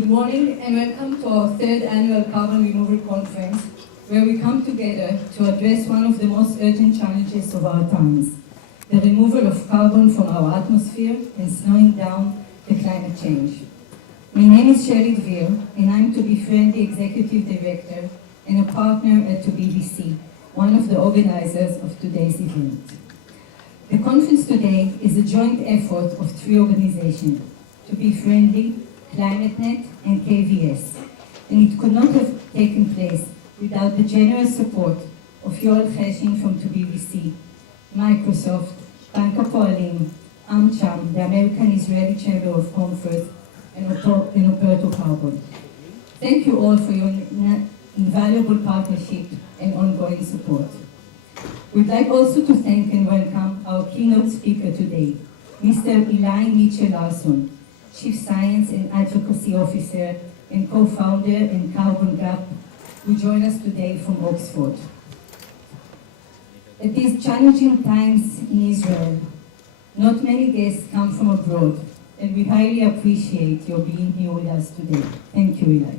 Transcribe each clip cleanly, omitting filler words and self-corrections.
Good morning and welcome to our third annual Carbon Removal Conference, where we come together to address one of the most urgent challenges of our times, the removal of carbon from our atmosphere and slowing down the climate change. My name is Shelly Dvir, and I'm To Be Friendly Executive Director and a partner at BBC, one of the organizers of today's event. The conference today is a joint effort of three organizations, To Be Friendly, ClimateNet, and KVS, and it could not have taken place without the generous support of Yoel Cheshin from BBC, Microsoft, Bank Hapoalim, AmCham, the American-Israeli Chamber of Commerce, and Operator Carbon. Thank you all for your invaluable partnership and ongoing support. We'd like also to thank and welcome our keynote speaker today, Mr. Eli Mitchell-Larson, Chief Science and Advocacy Officer and co-founder in Carbon Gap, who join us today from Oxford. At these challenging times in Israel, not many guests come from abroad, and we highly appreciate your being here with us today. Thank you, Eli.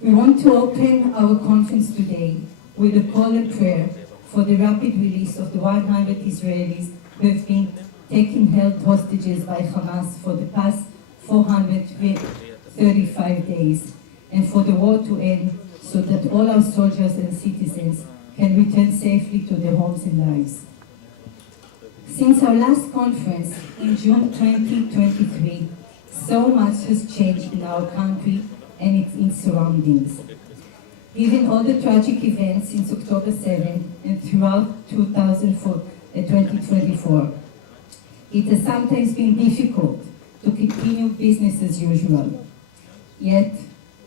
We want to open our conference today with a call and prayer for the rapid release of the 100 Israelis who have been taken held hostages by Hamas for the past 435 days, and for the war to end so that all our soldiers and citizens can return safely to their homes and lives. Since our last conference in June 2023, so much has changed in our country and its surroundings. Given all the tragic events since October 7 and throughout 2024, it has sometimes been difficult to continue business as usual. Yet,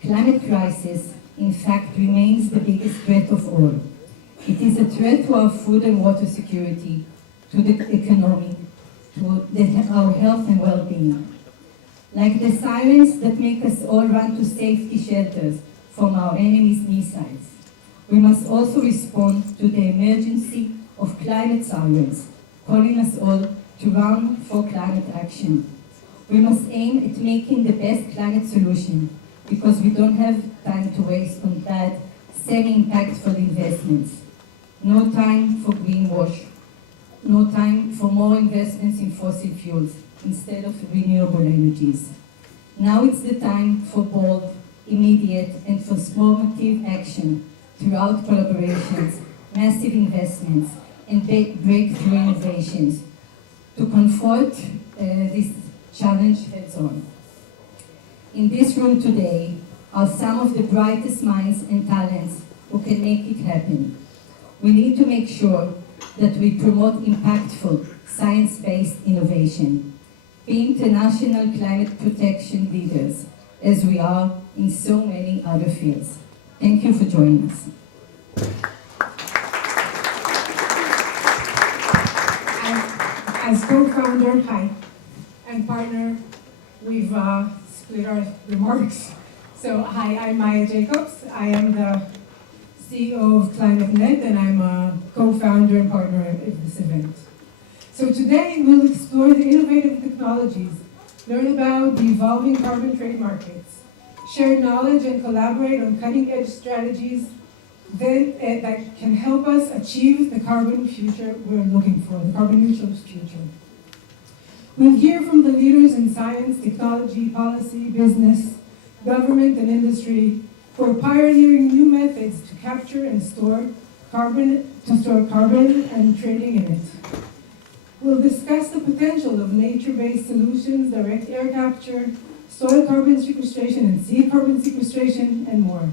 climate crisis, in fact, remains the biggest threat of all. It is a threat to our food and water security, to the economy, to our health and well-being. Like the sirens that make us all run to safety shelters from our enemies' missiles, we must also respond to the emergency of climate sirens, calling us all to run for climate action. We must aim at making the best climate solution, because we don't have time to waste on bad, semi-impactful investments. No time for greenwash. No time for more investments in fossil fuels instead of renewable energies. Now it's the time for bold, immediate, and transformative action throughout collaborations, massive investments, and breakthrough innovations to confront this challenge heads-on. In this room today are some of the brightest minds and talents who can make it happen. We need to make sure that we promote impactful, science-based innovation, be international climate protection leaders, as we are in so many other fields. Thank you for joining us. As co-founder, and partner, we've split our remarks. So hi, I'm Maya Jacobs. I am the CEO of ClimateNet, and I'm a co-founder and partner at this event. So today we'll explore the innovative technologies, learn about the evolving carbon trade markets, share knowledge and collaborate on cutting-edge strategies that can help us achieve the carbon future we're looking for, the carbon neutral future. We'll hear from the leaders in science, technology, policy, business, government, and industry who are pioneering new methods to capture and store carbon and trading in it. We'll discuss the potential of nature-based solutions, direct air capture, soil carbon sequestration and sea carbon sequestration, and more.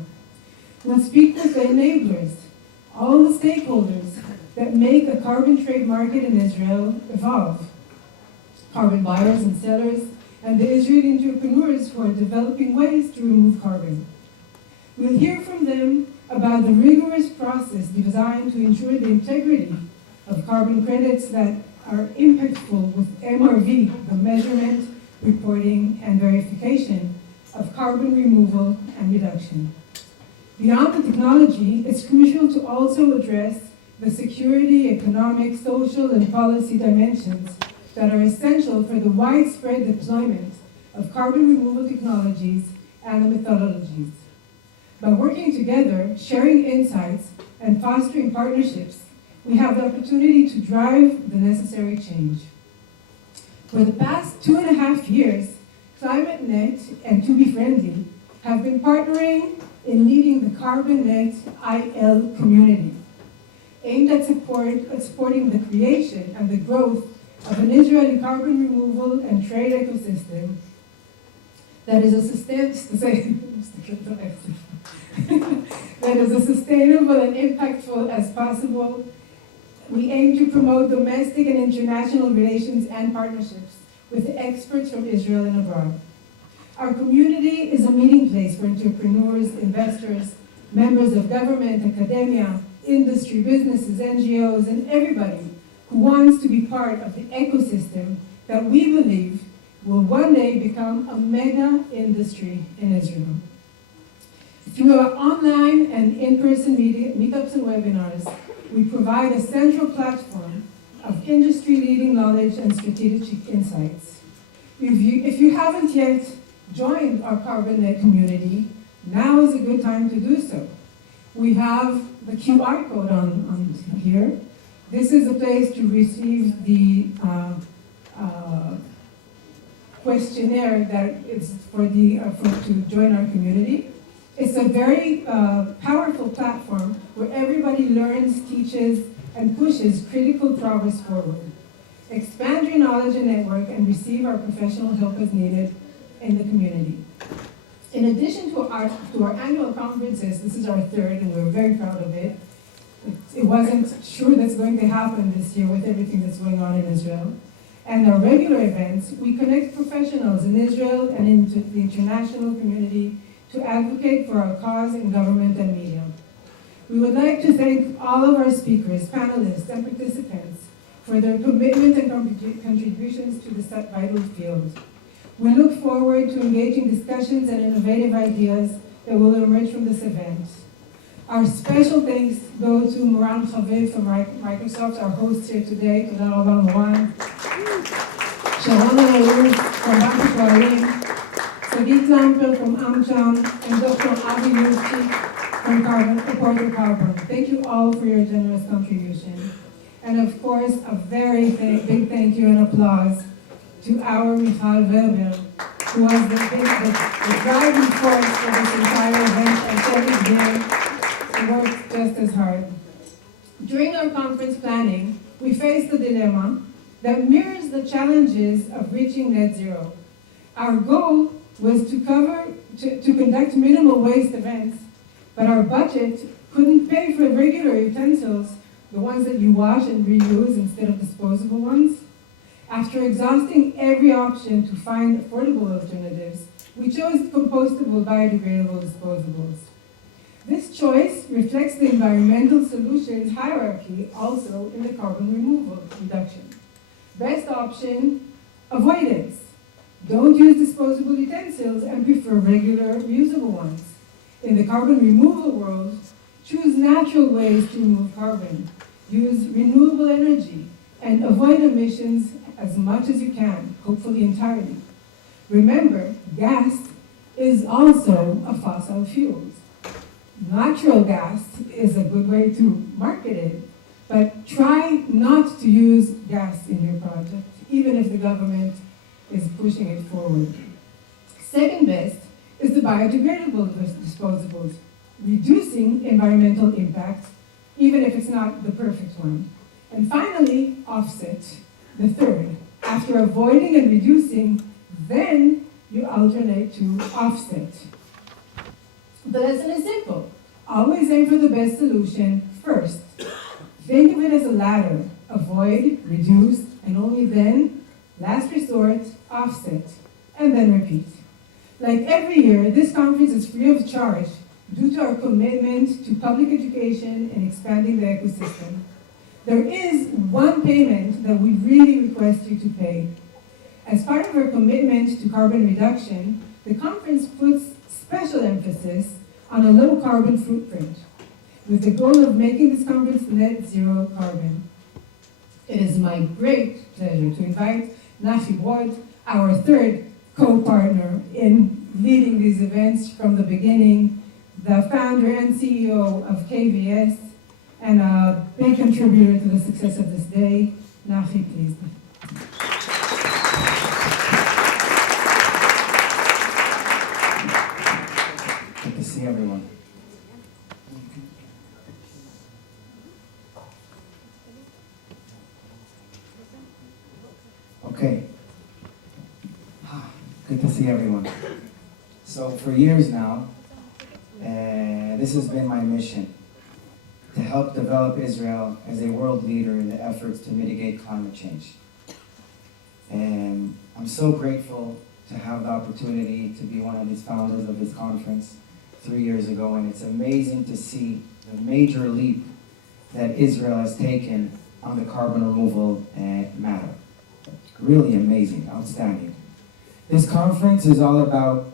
We'll speak with the enablers, all the stakeholders that make a carbon trade market in Israel evolve. Carbon buyers and sellers, and the Israeli entrepreneurs who are developing ways to remove carbon. We'll hear from them about the rigorous process designed to ensure the integrity of carbon credits that are impactful with MRV, the measurement, reporting, and verification of carbon removal and reduction. Beyond the technology, it's crucial to also address the security, economic, social, and policy dimensions that are essential for the widespread deployment of carbon removal technologies and the methodologies. By working together, sharing insights, and fostering partnerships, we have the opportunity to drive the necessary change. For the past 2.5 years, ClimateNet and To Be Friendly have been partnering in leading the CarbonNet IL community, aimed at supporting the creation and the growth of an Israeli carbon removal and trade ecosystem that is as sustainable and impactful as possible. We aim to promote domestic and international relations and partnerships with experts from Israel and abroad. Our community is a meeting place for entrepreneurs, investors, members of government, academia, industry, businesses, NGOs, and everybody who wants to be part of the ecosystem that we believe will one day become a mega industry in Israel. Through our online and in-person meetups and webinars, we provide a central platform of industry-leading knowledge and strategic insights. If you haven't yet joined our CarbonNet community, now is a good time to do so. We have the QR code on here. This is a place to receive the questionnaire that is to join our community. It's a very powerful platform where everybody learns, teaches, and pushes critical progress forward. Expand your knowledge and network and receive our professional help as needed in the community. In addition to our annual conferences, this is our third and we're very proud of it. It wasn't sure that's going to happen this year with everything that's going on in Israel. And our regular events, we connect professionals in Israel and in the international community to advocate for our cause in government and media. We would like to thank all of our speakers, panelists, and participants for their commitment and contributions to this vital field. We look forward to engaging discussions and innovative ideas that will emerge from this event. Our special thanks go to Moran Haviv from Microsoft, our host here today. Toda Rabba Moran. Sharon from Bank Hapoalim, Sagit Lamper from Amcham, and Dr. Avi Yuski from Porter Carbon. Thank you all for your generous contribution. And of course, a very big thank you and applause to our Michal Werber, who was the driving force for this entire event, and Shelly Dvir, who worked just as hard. During our conference planning, we faced a dilemma that mirrors the challenges of reaching net zero. Our goal was to conduct minimal waste events, but our budget couldn't pay for regular utensils, the ones that you wash and reuse instead of disposable ones. After exhausting every option to find affordable alternatives, we chose compostable, biodegradable disposables. This choice reflects the environmental solutions hierarchy also in the carbon removal reduction. Best option, avoidance. Don't use disposable utensils and prefer regular, reusable ones. In the carbon removal world, choose natural ways to remove carbon. Use renewable energy and avoid emissions as much as you can, hopefully entirely. Remember, gas is also a fossil fuel. Natural gas is a good way to market it, but try not to use gas in your project, even if the government is pushing it forward. Second best is the biodegradable disposables, reducing environmental impact, even if it's not the perfect one. And finally, offset, the third. After avoiding and reducing, then you alternate to offset. The lesson is simple. Always aim for the best solution first. Think of it as a ladder. Avoid, reduce, and only then, last resort, offset, and then repeat. Like every year, this conference is free of charge due to our commitment to public education and expanding the ecosystem. There is one payment that we really request you to pay. As part of our commitment to carbon reduction, the conference puts special emphasis on a low carbon footprint, with the goal of making this conference net zero carbon. It is my great pleasure to invite Nafi Ward, our third co-partner in leading these events from the beginning, the founder and CEO of KVS, and a big contributor to the success of this day. Nachi, please. Good to see everyone. Okay. Good to see everyone. So for years now, this has been my mission, to help develop Israel as a world leader in the efforts to mitigate climate change. And I'm so grateful to have the opportunity to be one of these founders of this conference 3 years ago, and it's amazing to see the major leap that Israel has taken on the carbon removal matter. Really amazing, outstanding. This conference is all about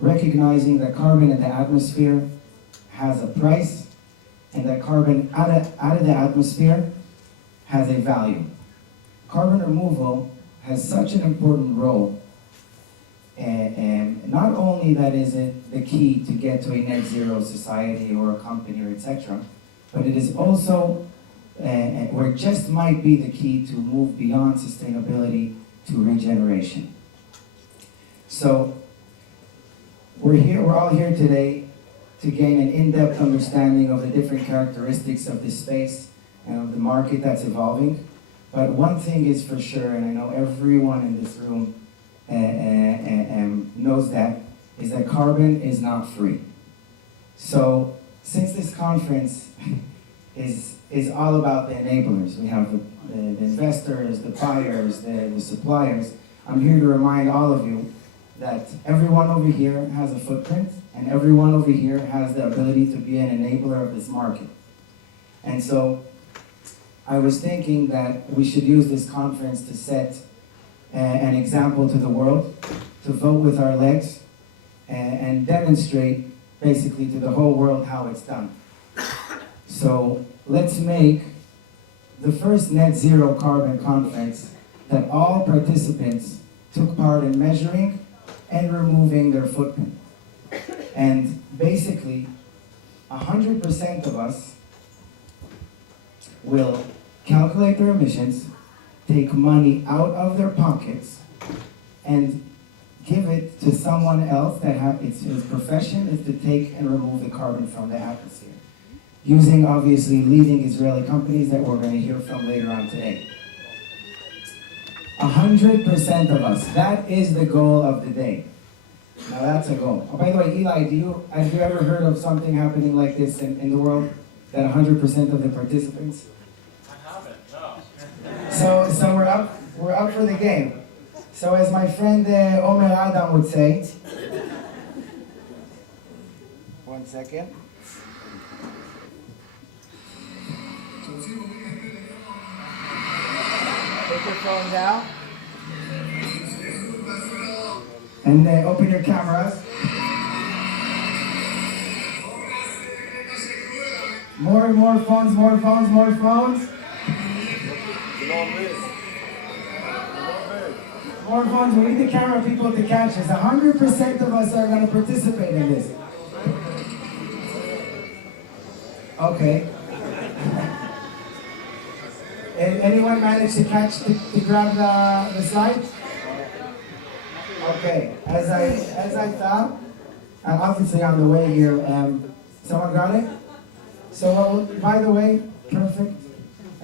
recognizing that carbon in the atmosphere has a price, and that carbon out of the atmosphere has a value. Carbon removal has such an important role, and not only that is it the key to get to a net zero society or a company or etc., but it is also, or it just might be the key to move beyond sustainability to regeneration. So we're all here today to gain an in-depth understanding of the different characteristics of this space and of the market that's evolving. But one thing is for sure, and I know everyone in this room knows that, is that carbon is not free. So since this conference is all about the enablers, we have the investors, the buyers, the suppliers, I'm here to remind all of you that everyone over here has a footprint, and everyone over here has the ability to be an enabler of this market. And so I was thinking that we should use this conference to set an example to the world, to vote with our legs, and demonstrate basically to the whole world how it's done. So let's make the first net zero carbon conference that all participants took part in measuring and removing their footprint. And basically, 100% of us will calculate their emissions, take money out of their pockets, and give it to someone else that his profession is to take and remove the carbon from the atmosphere, using obviously leading Israeli companies that we're going to hear from later on today. 100% of us. That is the goal of the day. Now that's a goal. Oh, by the way, Eli, have you ever heard of something happening like this in the world? That 100% of the participants? I haven't, no. So we're up for the game. So as my friend Omer Adam would say, one second. Take your phones out. And open your cameras. More phones. More phones. We need the camera people to catch us. 100% of us are going to participate in this. Okay. Anyone manage to grab the slide? Okay. As I thought, obviously on the way here, someone got it? So, by the way, perfect.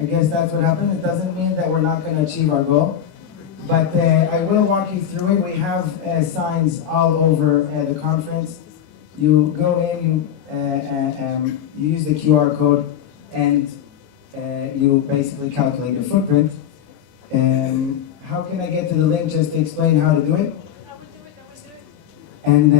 I guess that's what happened. It doesn't mean that we're not going to achieve our goal. But I will walk you through it. We have signs all over the conference. You go in, you use the QR code, and you basically calculate your footprint. How can I get to the link just to explain how to do it? And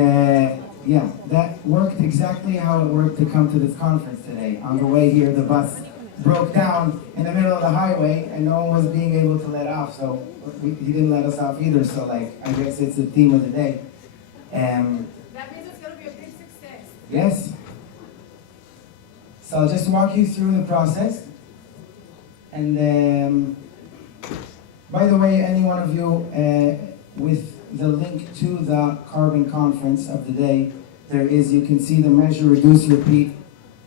yeah, that worked exactly how it worked to come to this conference today. On the way here, the bus broke down in the middle of the highway, and no one was being able to let off, so he didn't let us off either, so I guess it's the theme of the day. That means it's going to be a big success. Yes. So I'll just walk you through the process. And by the way, any one of you with the link to the carbon conference of the day, you can see the measure, reduce, repeat,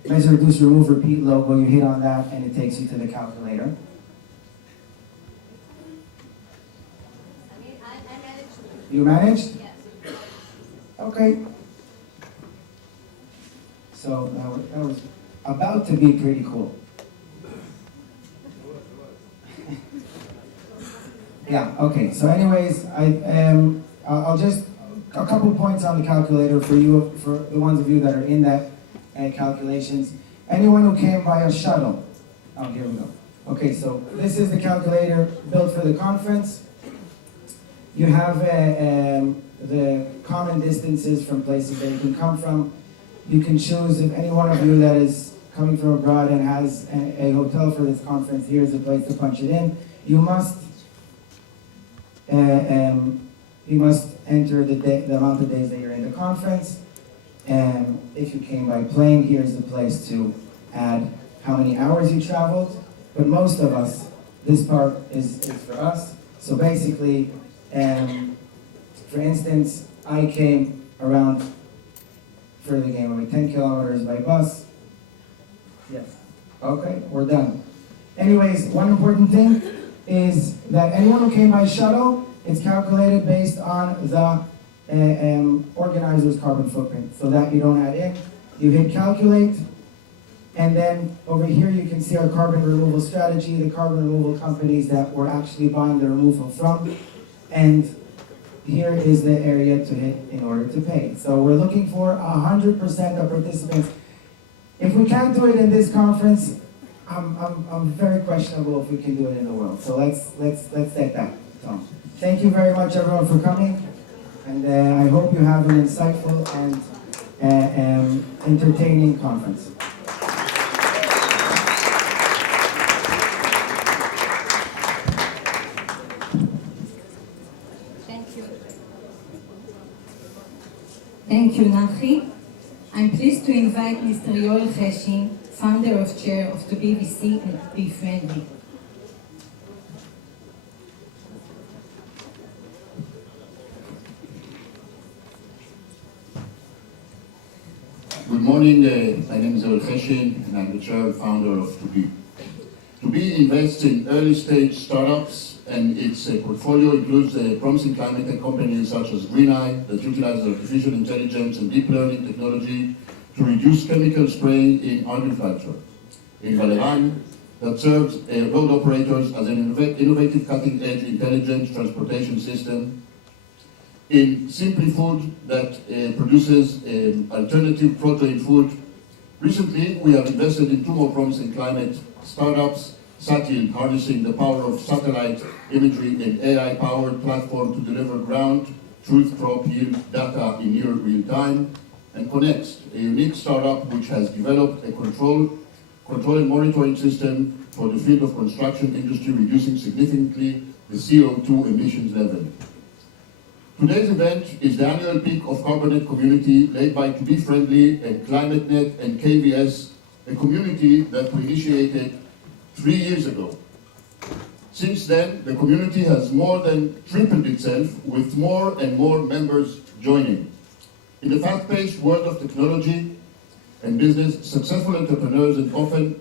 measure, reduce, remove, repeat logo. You hit on that and it takes you to the calculator. I managed. You managed? Yes. Okay. So that was about to be pretty cool. Yeah, okay. So anyways, I'll just, a couple points on the calculator for you, for the ones of you that are in that calculations. Anyone who came by a shuttle. Oh, here we go. Okay, so this is the calculator built for the conference. You have the common distances from places that you can come from. You can choose, if any one of you that is coming from abroad and has a hotel for this conference, here's the place to punch it in. You must enter the amount of days that you're in the conference. If you came by plane, here's the place to add how many hours you traveled. But most of us, this part is for us. So basically, for instance, I came around for the game over 10 kilometers by bus. Yes. Okay, we're done. Anyways, one important thing is that anyone who came by shuttle, it's calculated based on the organizer's carbon footprint, so that you don't add in. You hit calculate, and then over here you can see our carbon removal strategy, the carbon removal companies that we're actually buying the removal from, and here is the area to hit in order to pay. So we're looking for 100% of participants. If we can't do it in this conference, I'm very questionable if we can do it in the world. So let's set that tone. Thank you very much, everyone, for coming, and I hope you have an insightful and entertaining conference. Thank you. Thank you, Nachi. I'm pleased to invite Mr. Yoel Cheshin, founder of chair of the BBC and Be Friendly. Good morning, my name is Yoel Cheshin, and I'm the chair and founder of Be. Be invests in early stage startups, and its portfolio includes promising climate tech companies such as Greeneye, that utilizes artificial intelligence and deep learning technology to reduce chemical spraying in agriculture. In Valeran, that serves road operators as an innovative cutting-edge intelligent transportation system. In Simply Food, that produces alternative protein food. Recently, we have invested in two more promising climate startups, Satil, harnessing the power of satellite imagery and AI-powered platform to deliver ground truth crop yield data in near real time, and Connext, a unique startup which has developed a control and monitoring system for the field of construction industry, reducing significantly the CO2 emissions level. Today's event is the annual peak of CarbonNet community led by To Be Friendly and ClimateNet and KVS, a community that we initiated 3 years ago. Since then, the community has more than tripled itself, with more and more members joining. In the fast-paced world of technology and business, successful entrepreneurs often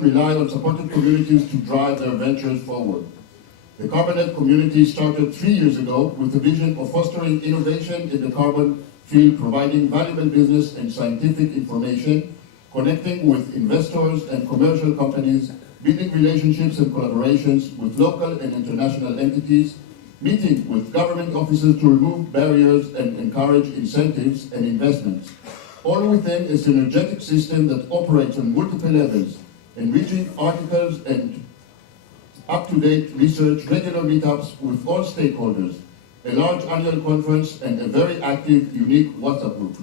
rely on supportive communities to drive their ventures forward. The CarbonNet community started 3 years ago with the vision of fostering innovation in the carbon field, providing valuable business and scientific information, connecting with investors and commercial companies, building relationships and collaborations with local and international entities, meeting with government offices to remove barriers and encourage incentives and investments, all within a synergetic system that operates on multiple levels, enriching articles and up-to-date research, regular meetups with all stakeholders, a large annual conference, and a very active, unique WhatsApp group.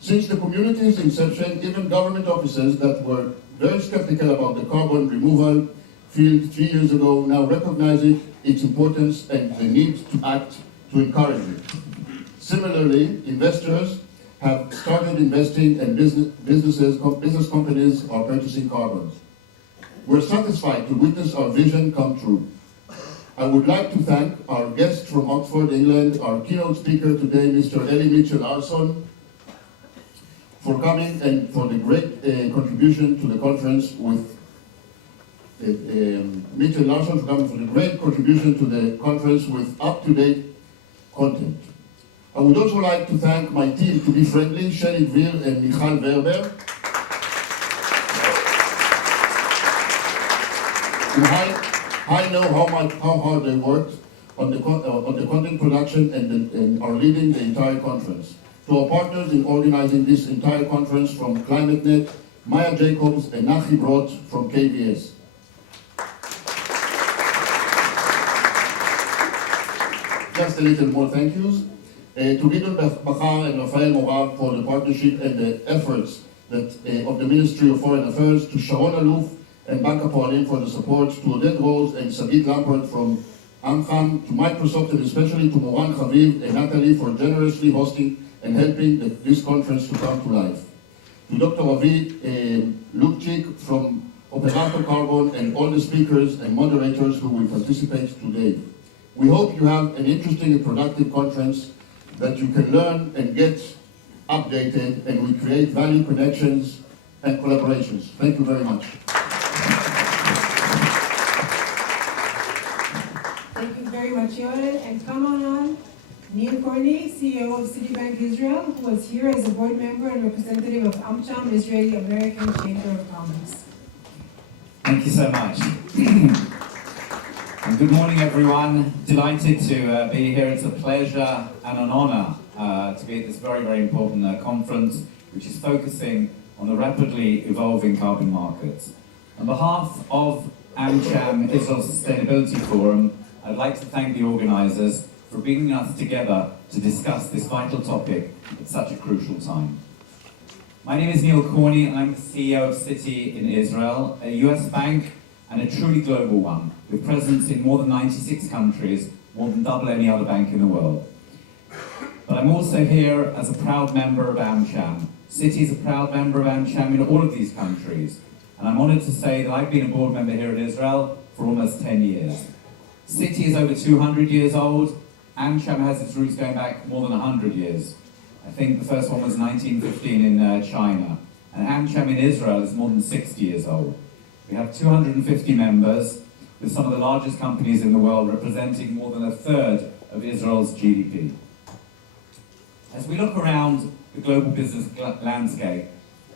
Since the community's inception, even government offices that were very skeptical about the carbon removal field 3 years ago now recognize its importance and the need to act to encourage it. Similarly, investors have started investing and business companies are purchasing carbons. We're satisfied to witness our vision come true. I would like to thank our guest from Oxford, England, our keynote speaker today, Mr. Eli Mitchell-Larson, for coming and for the great contribution to the conference with Mitchell-Larson for coming for the great contribution to the conference with up-to-date content. I would also like to thank my team, to be friendly, Shelly, Dvir, and Michal Werber, I know how hard they worked on the content production and are leading the entire conference. To our partners in organizing this entire conference from ClimateNet, Maya Jacobs and Nachi Brot from KBS. Just a little more thank yous. To Gideon Bachar and Rafael Moran for the partnership and the efforts that, of the Ministry of Foreign Affairs, to Sharon Aluf and Bank Hapoalim for the support, to Oded Rose and Sagit Lampert from Amcham, to Microsoft, and especially to Moran, Haviv, and Natalie for generously hosting and helping this conference to come to life. To Dr. Avi Lubchik from Operator Carbon and all the speakers and moderators who will participate today. We hope you have an interesting and productive conference that you can learn and get updated, and we create value connections and collaborations. Thank you very much. Thank you very much, Yoel. And come on, Neil Corney, CEO of Citibank Israel, who was here as a board member and representative of AmCham, Israeli-American Chamber of Commerce. Thank you so much. And good morning, everyone. Delighted to be here. It's a pleasure and an honor to be at this very, very important conference, which is focusing on the rapidly evolving carbon markets. On behalf of AmCham Israel Sustainability Forum, I'd like to thank the organizers for bringing us together to discuss this vital topic at such a crucial time. My name is Neil Corney, and I'm the CEO of Citi in Israel, a US bank and a truly global one, with presence in more than 96 countries, more than double any other bank in the world. But I'm also here as a proud member of AmCham. Citi is a proud member of AmCham in all of these countries, and I'm honored to say that I've been a board member here in Israel for almost 10 years. Citi is over 200 years old. AmCham has its roots going back more than 100 years. I think the first one was 1915 in China. And AmCham in Israel is more than 60 years old. We have 250 members, with some of the largest companies in the world representing more than a third of Israel's GDP. As we look around the global business landscape,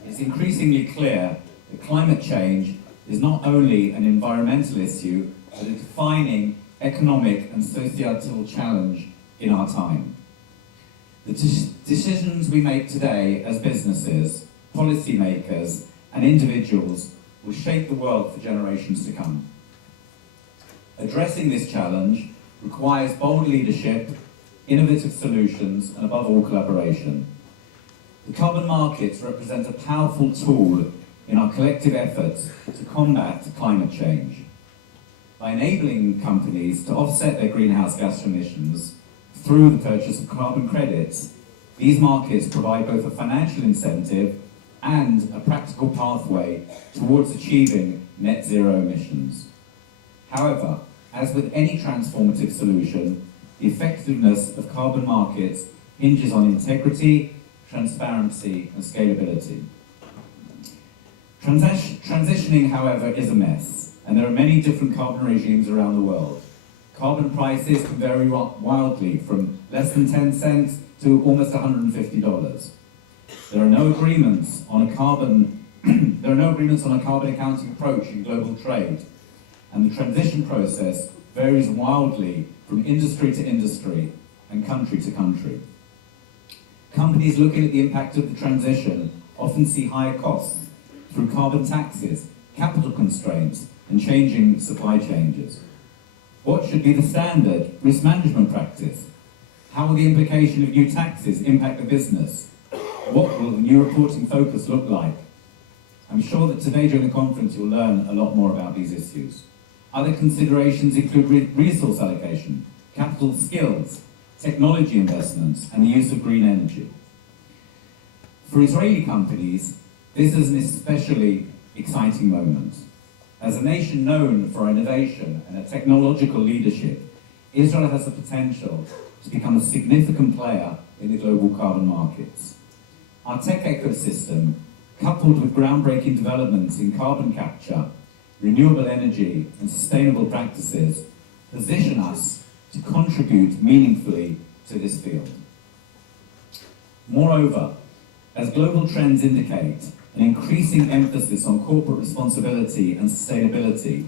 it's increasingly clear that climate change is not only an environmental issue, but a defining economic and societal challenge in our time. The decisions we make today as businesses, policymakers, and individuals will shape the world for generations to come. Addressing this challenge requires bold leadership, innovative solutions, and above all, collaboration. The carbon markets represent a powerful tool in our collective efforts to combat climate change. By enabling companies to offset their greenhouse gas emissions through the purchase of carbon credits, these markets provide both a financial incentive and a practical pathway towards achieving net zero emissions. However, as with any transformative solution, the effectiveness of carbon markets hinges on integrity, transparency, and scalability. Transitioning, however, is a mess, and there are many different carbon regimes around the world. Carbon prices can vary wildly from less than 10 cents to almost $150. There are no agreements on a carbon accounting approach in global trade, and the transition process varies wildly from industry to industry and country to country. Companies looking at the impact of the transition often see higher costs through carbon taxes, capital constraints, and changing supply chains. What should be the standard risk management practice? How will the implication of new taxes impact the business? What will the new reporting focus look like? I'm sure that today during the conference you'll learn a lot more about these issues. Other considerations include resource allocation, capital skills, technology investments, and the use of green energy. For Israeli companies, this is an especially exciting moment. As a nation known for innovation and a technological leadership, Israel has the potential to become a significant player in the global carbon markets. Our tech ecosystem, coupled with groundbreaking developments in carbon capture, renewable energy, and sustainable practices, position us to contribute meaningfully to this field. Moreover, as global trends indicate an increasing emphasis on corporate responsibility and sustainability,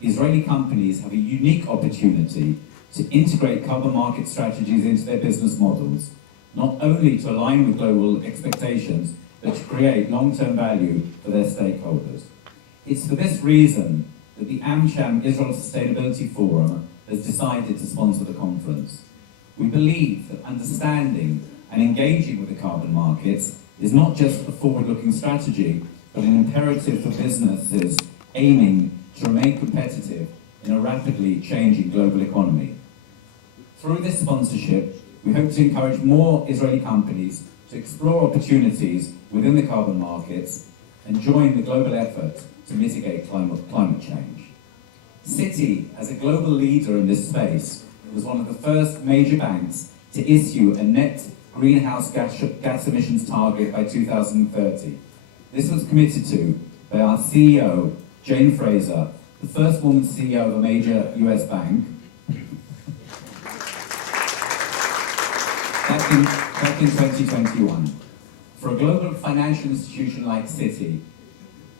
Israeli companies have a unique opportunity to integrate carbon market strategies into their business models, not only to align with global expectations, but to create long-term value for their stakeholders. It's for this reason that the AmCham Israel Sustainability Forum has decided to sponsor the conference. We believe that understanding and engaging with the carbon markets is not just a forward-looking strategy, but an imperative for businesses aiming to remain competitive in a rapidly changing global economy. Through this sponsorship, we hope to encourage more Israeli companies to explore opportunities within the carbon markets and join the global effort to mitigate climate change. Citi, as a global leader in this space, was one of the first major banks to issue a net greenhouse gas emissions target by 2030. This was committed to by our CEO, Jane Fraser, the first woman CEO of a major US bank, back in 2021. For a global financial institution like Citi,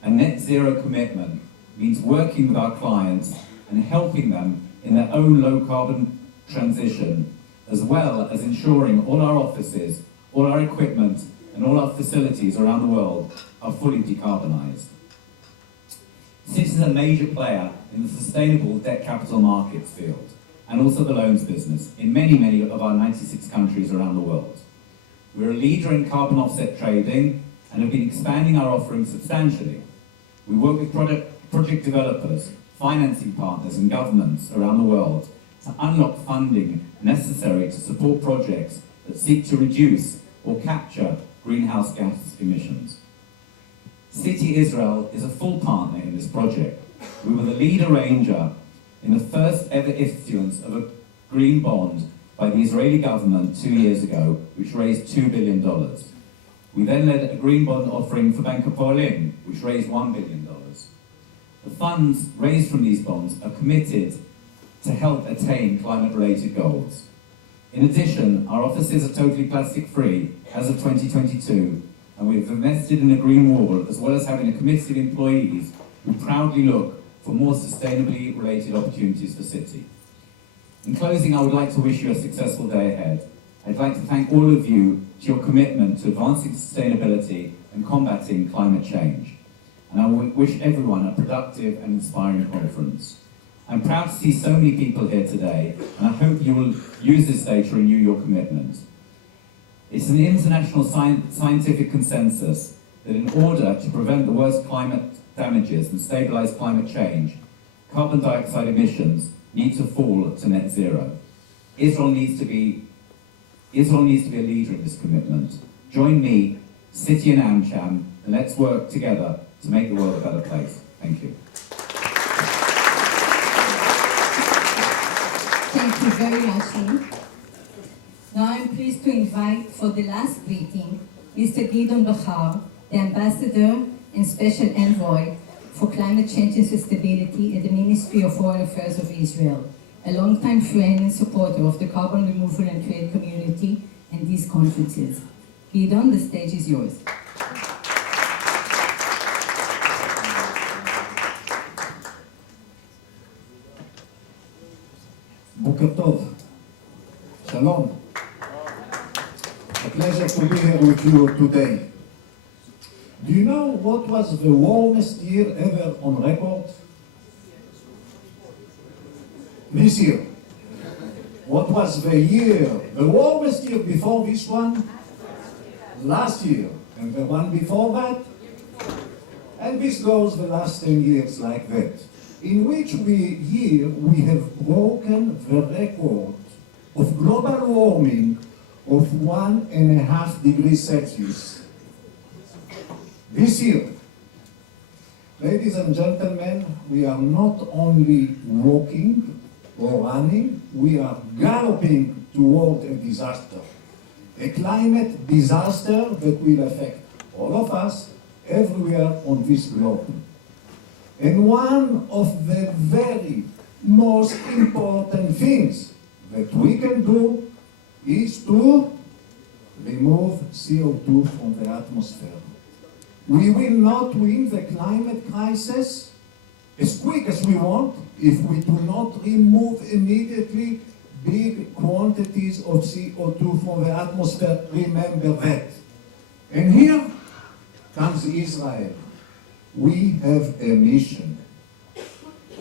a net zero commitment means working with our clients and helping them in their own low carbon transition, as well as ensuring all our offices, all our equipment, and all our facilities around the world are fully decarbonised. Citi is a major player in the sustainable debt capital markets field, and also the loans business in many of our 96 countries around the world. We're a leader in carbon offset trading and have been expanding our offerings substantially. We work with project developers, financing partners, and governments around the world to unlock funding necessary to support projects that seek to reduce or capture greenhouse gas emissions. Citi Israel is a full partner in this project. We were the lead arranger in the first ever issuance of a green bond by the Israeli government 2 years ago, which raised $2 billion. We then led a green bond offering for Bank Hapoalim, which raised $1 billion. The funds raised from these bonds are committed to help attain climate-related goals. In addition, our offices are totally plastic-free as of 2022, and we have invested in a green wall, as well as having a committed employees who proudly look for more sustainably related opportunities for Citi. In closing, I would like to wish you a successful day ahead. I'd like to thank all of you to your commitment to advancing sustainability and combating climate change. And I wish everyone a productive and inspiring conference. I'm proud to see so many people here today, and I hope you will use this day to renew your commitment. It's an international scientific consensus that in order to prevent the worst climate damages and stabilize climate change, carbon dioxide emissions need to fall to net zero. Israel needs to be a leader in this commitment. Join me, Citi and AmCham, and let's work together to make the world a better place. Thank you. Thank you very much, Lee. Now I'm pleased to invite for the last greeting Mr. Gideon Bachar, the Ambassador and Special Envoy for Climate Change and Sustainability at the Ministry of Foreign Affairs of Israel, a longtime friend and supporter of the carbon removal and trade community and these conferences. Gideon, the stage is yours. Boker Tov. Shalom. A pleasure to be here with you today. Do you know what was the warmest year ever on record? This year. What was the warmest year before this one? Last year. And the one before that? And this goes the last 10 years like that, in which we have broken the record of global warming of 1.5 degrees Celsius. This year, Ladies and gentlemen, we are not only walking or running, we are galloping toward a disaster. A climate disaster that will affect all of us everywhere on this globe. And one of the very most important things that we can do is to remove CO2 from the atmosphere. We will not win the climate crisis as quick as we want if we do not remove immediately big quantities of CO2 from the atmosphere. Remember that. And here comes Israel. We have a mission.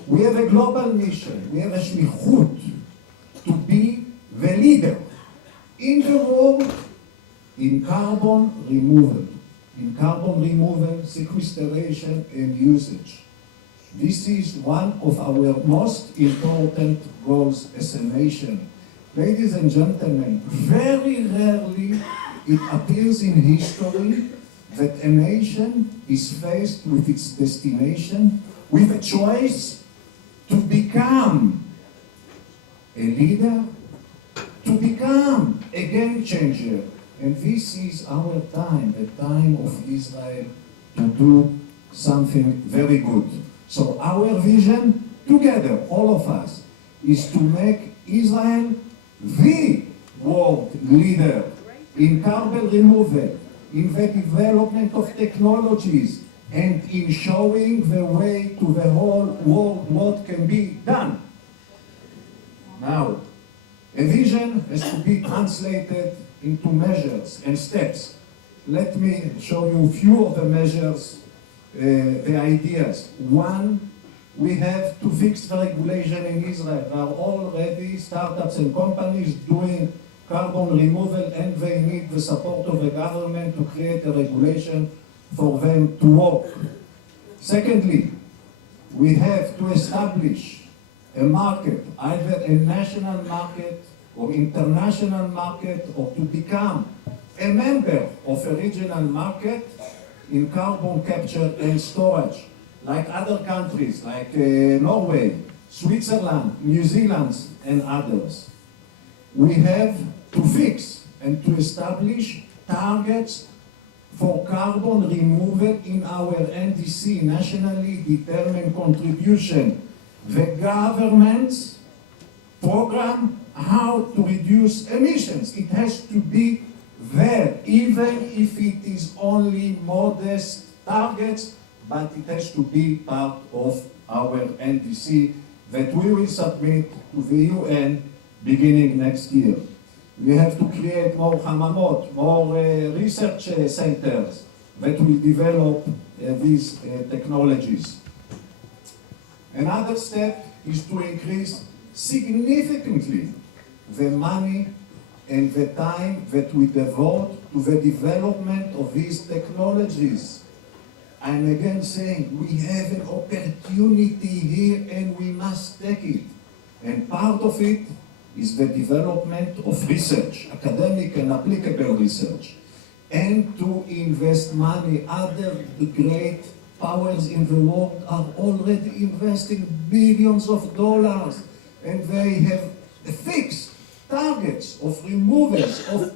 We have a global mission. We have a shlichut to be the leader in the world in carbon removal. In carbon removal, sequestration, and usage. This is one of our most important goals as a nation. Ladies and gentlemen, very rarely it appears in history that a nation is faced with its destination, with a choice to become a leader, to become a game changer. And this is our time, the time of Israel to do something very good. So our vision, together, all of us, is to make Israel the world leader in carbon removal, in the development of technologies, and in showing the way to the whole world what can be done. Now, a vision has to be translated into measures and steps. Let me show you a few of the measures, the ideas. One, we have to fix the regulation in Israel. There are already startups and companies doing carbon removal, and they need the support of the government to create a regulation for them to work. Secondly, we have to establish a market, either a national market or international market, or to become a member of a regional market in carbon capture and storage, like other countries, like Norway, Switzerland, New Zealand, and others. We have to fix and to establish targets for carbon removal in our NDC, nationally determined contribution. The government's program how to reduce emissions. It has to be there, even if it is only modest targets, but it has to be part of our NDC that we will submit to the UN beginning next year. We have to create more hamamot, more research centers that will develop these technologies. Another step is to increase significantly the money and the time that we devote to the development of these technologies. I'm again saying we have an opportunity here and we must take it. And part of it is the development of research, academic and applicable research, and to invest money. Other great powers in the world are already investing billions of dollars, and they have fixed targets of removals of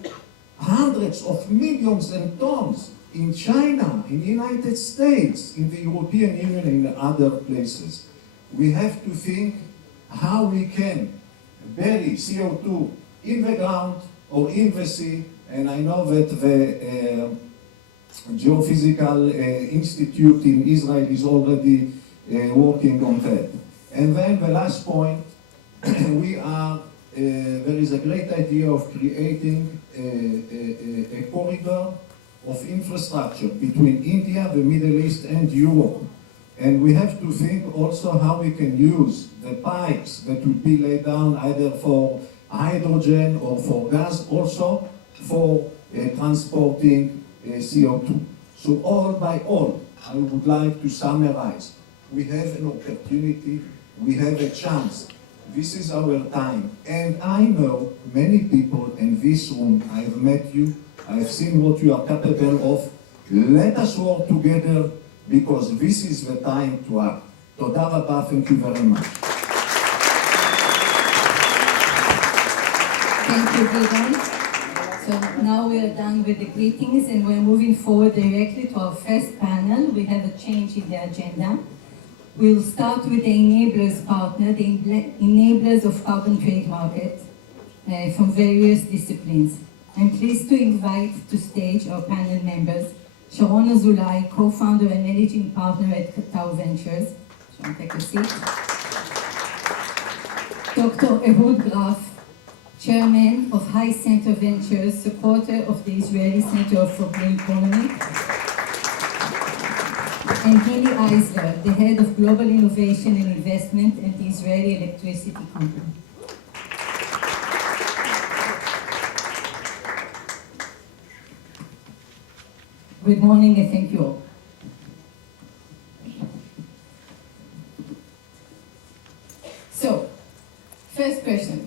hundreds of millions and tons in China, in the United States, in the European Union, and in other places. We have to think how we can bury CO2 in the ground or in the sea, and I know that the Geophysical Institute in Israel is already working on that. And then the last point, there is a great idea of creating a corridor of infrastructure between India, the Middle East, and Europe. And we have to think also how we can use the pipes that will be laid down either for hydrogen or for gas, also for transporting CO2. So all by all, I would like to summarize. We have an opportunity, we have a chance. This is our time. And I know many people in this room, I've met you, I've seen what you are capable of. Let us work together because this is the time to act. תודה רבה, thank you very much. Thank you, Gilli. So now we are done with the greetings and we're moving forward directly to our first panel. We have a change in the agenda. We'll start with the enablers partner, the enablers of carbon trade market from various disciplines. I'm pleased to invite to stage our panel members, Sharon Azulai, co-founder and managing partner at KΑATAO Ventures. Sharon, take a seat. Dr. Graff, chairman of HiCenter Ventures, supporter of the Israeli Center for Green Economy, and Gilli, the head of global innovation and investment at the Israeli electricity company. Good morning and thank you all. So, first question.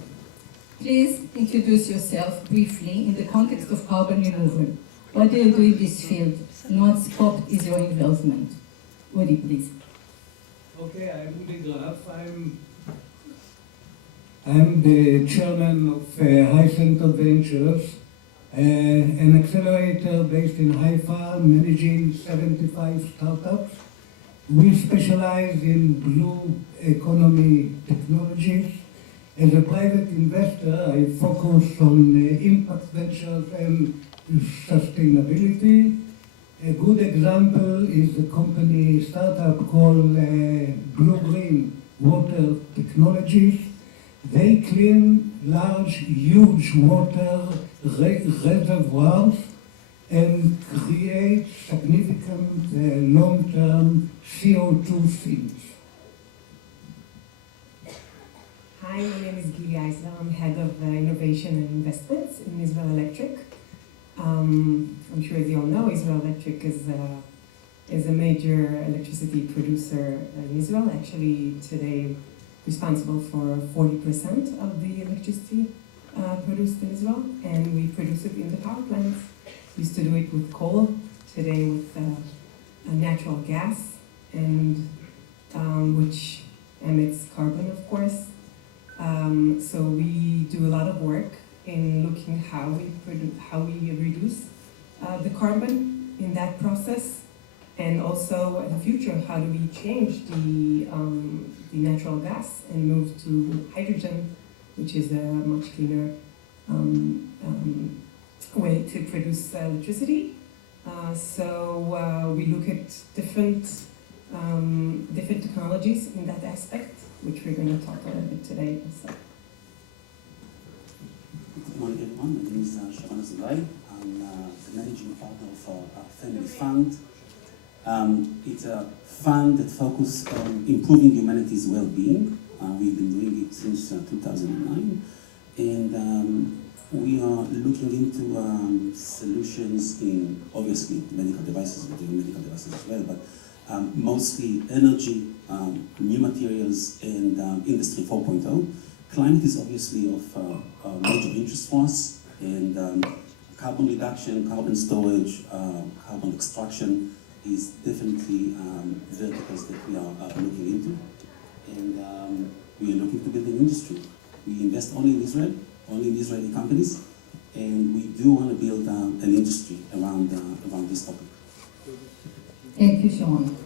Please introduce yourself briefly in the context of carbon removal. What do you do in this field and what scope is your involvement? Woody, please. Okay, I'm Graff. I'm the chairman of HiCenter Ventures, an accelerator based in Haifa, managing 75 startups. We specialize in blue economy technologies. As a private investor, I focus on impact ventures and sustainability. A good example is a company startup called Blue-Green Water Technologies. They clean large, huge water reservoirs and create significant long-term CO2 sinks. Hi, my name is Gilli. I'm head of innovation and investments in Israel Electric. I'm sure as you all know, Israel Electric is a major electricity producer in Israel. Actually, today responsible for 40% of the electricity produced in Israel, and we produce it in the power plants. Used to do it with coal, today with natural gas, and which emits carbon, of course. So we do a lot of work in looking how we reduce the carbon in that process, and also in the future, how do we change the natural gas and move to hydrogen, which is a much cleaner way to produce electricity. So we look at different technologies in that aspect, which we're going to talk a little bit today also. Good morning, everyone. My name is Sharon Azulai. I'm the managing partner of our family fund. It's a fund that focuses on improving humanity's well-being. We've been doing it since 2009, and we are looking into solutions in, obviously, medical devices. We're doing medical devices as well, but mostly energy, new materials, and Industry 4.0. Climate is obviously of major interest for us, and carbon reduction, carbon storage, carbon extraction is definitely verticals that we are looking into. And we are looking to build an industry. We invest only in Israel, only in Israeli companies, and we do want to build an industry around this topic. Thank you, Sharon.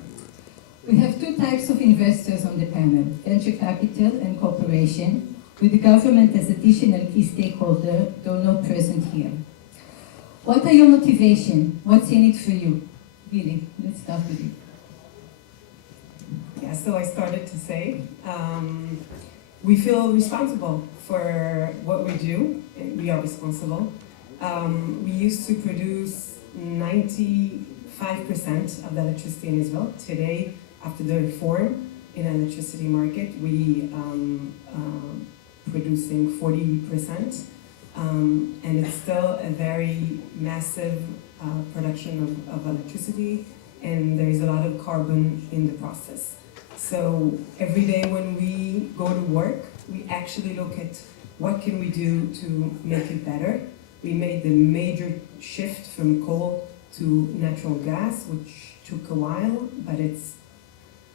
We have two types of investors on the panel, venture capital and corporation, with the government as additional key stakeholder, though not present here. What are your motivation? What's in it for you? Gilli, let's start with you. Yeah, so I started to say, we feel responsible for what we do. We are responsible. We used to produce 95% of the electricity in Israel. Today, after the reform in the electricity market, we producing 40%, and it's still a very massive production of electricity, and there is a lot of carbon in the process. So every day when we go to work, we actually look at what can we do to make it better. We made the major shift from coal to natural gas, which took a while, but it's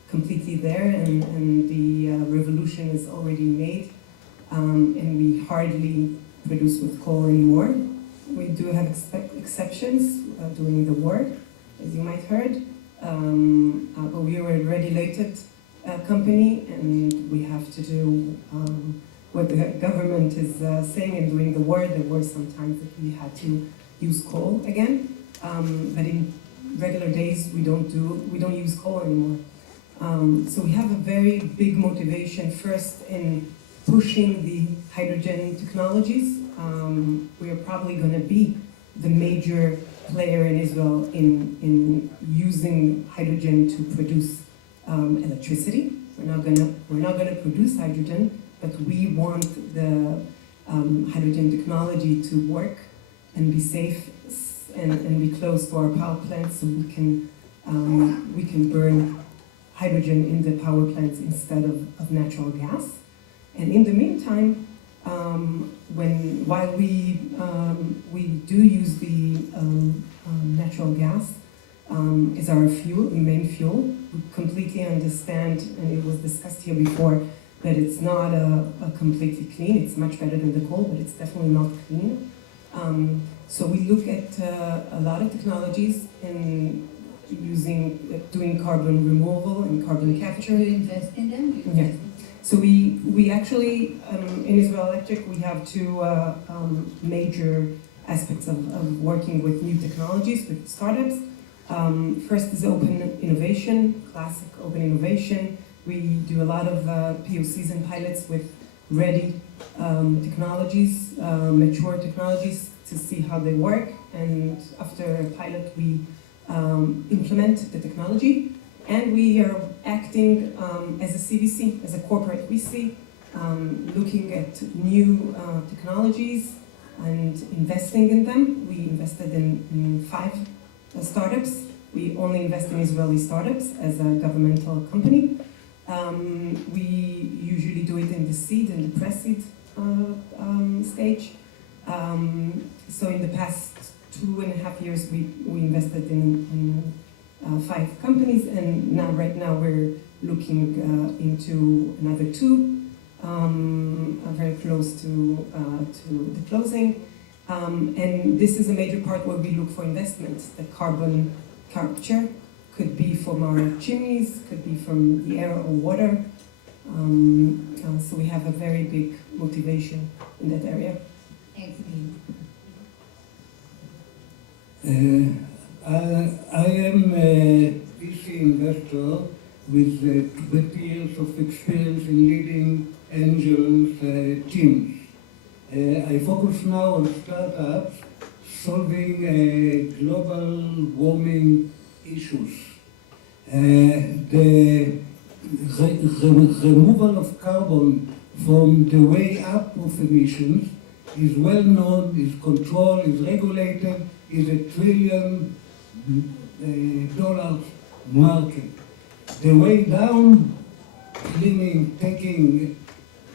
completely there, and the revolution is already made, and we hardly produce with coal anymore. We do have exceptions during the war, as you might heard, but we are a regulated company, and we have to do what the government is saying. And during the war, there were some times that we had to use coal again, but in regular days we don't use coal anymore. So we have a very big motivation first in pushing the hydrogen technologies. We are probably going to be the major player in Israel in using hydrogen to produce electricity. We're not going to produce hydrogen, but we want the hydrogen technology to work and be safe and be close to our power plants, so we can burn hydrogen in the power plants instead of natural gas. And in the meantime, while we do use the natural gas as our main fuel, we completely understand, and it was discussed here before, that it's not a completely clean. It's much better than the coal, but it's definitely not clean. So we look at a lot of technologies in doing carbon removal and carbon capture. You invest in them? Yeah. So we actually, in Israel Electric, we have two major aspects of working with new technologies, with startups. First is open innovation, classic open innovation. We do a lot of POCs and pilots with ready technologies, mature technologies, to see how they work. And after a pilot, we implement the technology. And we are acting as a CVC, as a corporate VC, looking at new technologies and investing in them. We invested in 5 startups. We only invest in Israeli startups as a governmental company. We usually do it in the seed and the pre-seed stage. So in the past 2.5 years, we invested in 5 companies, and right now we're looking into another 2, very close to the closing. And this is a major part where we look for investments. The carbon capture could be from our chimneys, could be from the air or water. So we have a very big motivation in that area. Thanks, I am a VC investor with 20 years of experience in leading angels teams. I focus now on startups solving global warming issues. The removal of carbon from the way up of emissions is well known, is controlled, is regulated, is $1 trillion market. The way down, cleaning, taking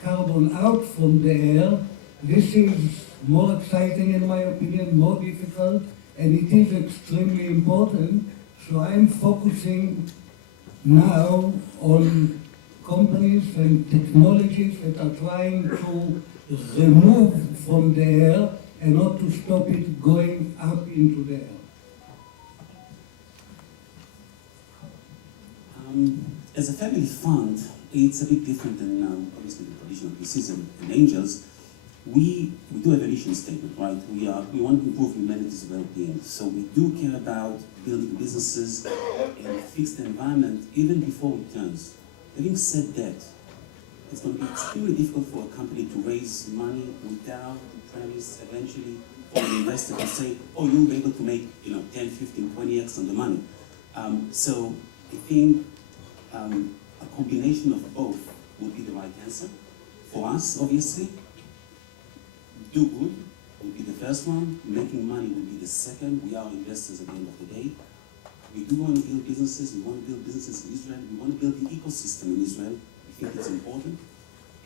carbon out from the air, this is more exciting in my opinion, more difficult, and it is extremely important. So I'm focusing now on companies and technologies that are trying to remove from the air and not to stop it going up into the air. As a family fund, it's a bit different than obviously the traditional PCs and angels. We do have a mission statement, right? We want to improve humanity's well-being. So we do care about building businesses in a fixed environment even before returns. Having said that, it's going to be extremely difficult for a company to raise money without the premise eventually for an investor to say, oh, you'll be able to make 10, 15, 20x on the money. So I think a combination of both would be the right answer. For us, obviously, do good would be the first one, making money would be the second. We are investors at the end of the day. We do want to build businesses, we want to build businesses in Israel, we want to build the ecosystem in Israel. We think it's important.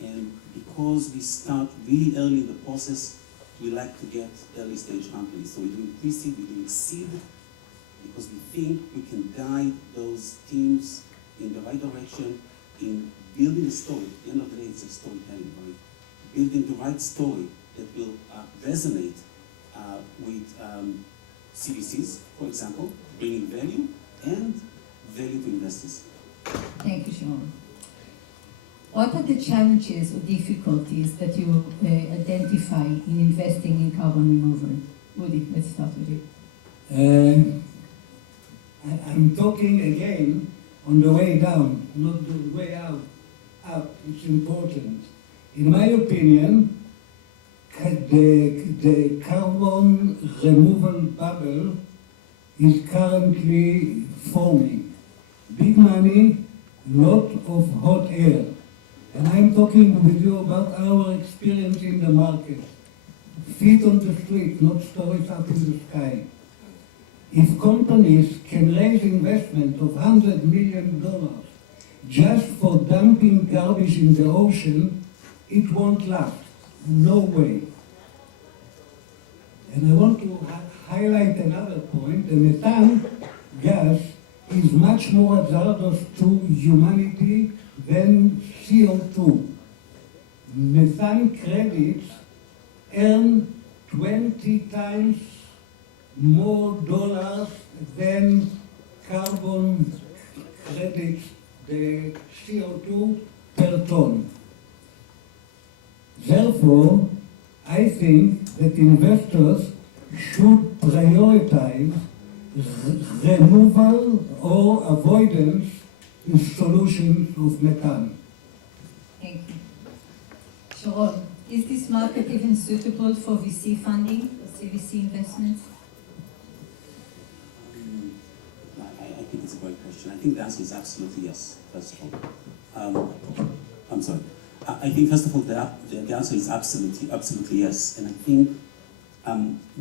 And because we start really early in the process, we like to get early stage companies. So we're doing pre-seed, we're doing seed, because we think we can guide those teams in the right direction in building a story. At the end of the day, it's a storytelling, right? Building the right story that will resonate with CVCs, for example, bringing value and value to investors. Thank you, Sharon. What are the challenges or difficulties that you identify in investing in carbon removal? Woody, let's start with you. I'm talking again on the way down, not the way out. Up, it's important. In my opinion, the carbon removal bubble is currently forming. Big money, lot of hot air. And I'm talking with you about our experience in the market. Feet on the street, not stories up in the sky. If companies can raise investment of $100 million just for dumping garbage in the ocean, it won't last. No way. And I want to highlight another point. The methane gas is much more hazardous to humanity than CO2. Methane credits earn 20 times more dollars than carbon credits, the CO2 per ton. Therefore, I think that investors should prioritize removal or avoidance solutions of methane. Thank you. Sharon, is this market even suitable for VC funding, for CVC investments? I think it's a great question. I think the answer is absolutely yes, first of all. I'm sorry. I think, first of all, the answer is absolutely yes. And I think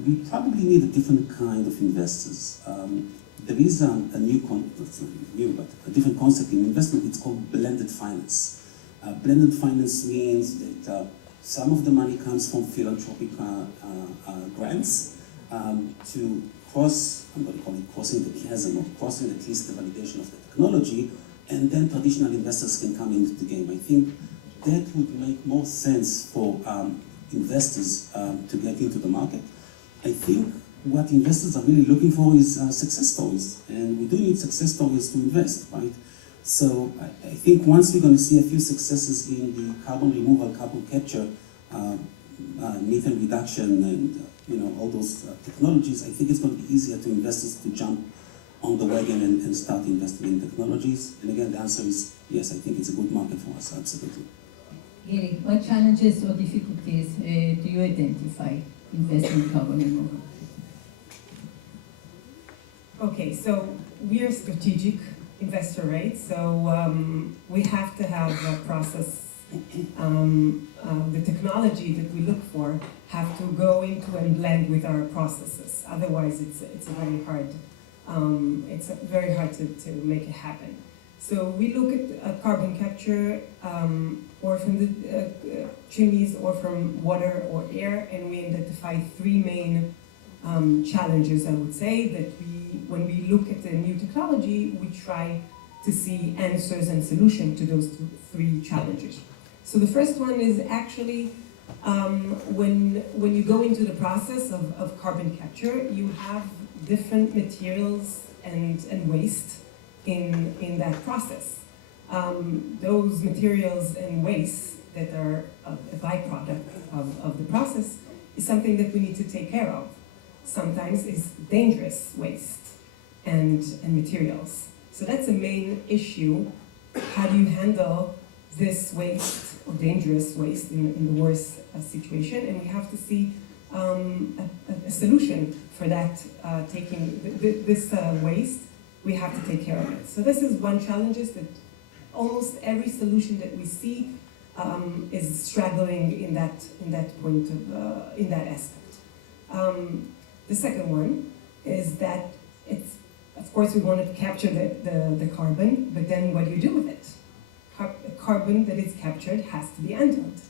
we probably need a different kind of investors. There is a different concept in investment. It's called blended finance. Blended finance means that some of the money comes from philanthropic grants to cross, I'm going to call it crossing the chasm, or crossing at least the validation of the technology, and then traditional investors can come into the game. I think that would make more sense for investors to get into the market. I think what investors are really looking for is success stories, and we do need success stories to invest, right? So I think once we're going to see a few successes in the carbon removal, carbon capture, methane reduction, and all those technologies, I think it's going to be easier to investors to jump on the wagon and start investing in technologies. And again, the answer is yes, I think it's a good market for us, absolutely. Gilli, what challenges or difficulties do you identify investing in carbon removal? Okay, so we're a strategic investor, right? So we have to have a process. The technology that we look for have to go into and blend with our processes. Otherwise, it's very hard. It's very hard to make it happen. So we look at carbon capture, or from the chimneys, or from water or air, and we identify three main challenges, I would say, that when we look at the new technology, we try to see answers and solutions to those three challenges. So the first one is actually when you go into the process of carbon capture, you have different materials and waste in that process. Those materials and waste that are a byproduct of the process is something that we need to take care of. Sometimes it's dangerous waste and materials. So that's a main issue. How do you handle this waste or dangerous waste in the worst situation? And we have to see a solution for that. Taking this waste, we have to take care of it. So this is one challenge, is that almost every solution that we see is struggling in that point of in that aspect. The second one is that it's, of course, we want to capture the carbon, but then what do you do with it? Carbon that is captured has to be handled.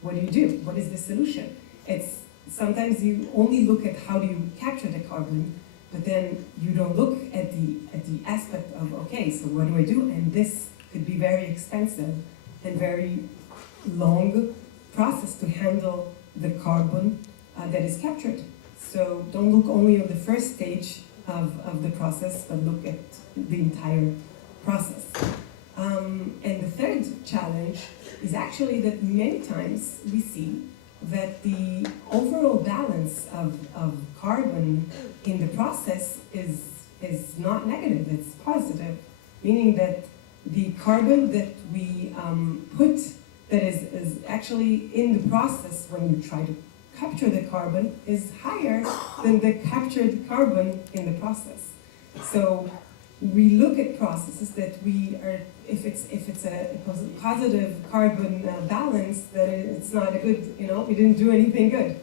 What do you do? What is the solution? It's sometimes you only look at how do you capture the carbon, but then you don't look at the aspect of, okay, so what do I do? And this could be very expensive and very long process to handle the carbon that is captured. So don't look only on the first stage of the process, but look at the entire process. And the third challenge is actually that many times we see that the overall balance of carbon in the process is not negative, it's positive, meaning that the carbon that we put that is actually in the process when you try to capture the carbon is higher than the captured carbon in the process. So we look at processes that we are, if it's a positive carbon balance, that it's not a good, we didn't do anything good.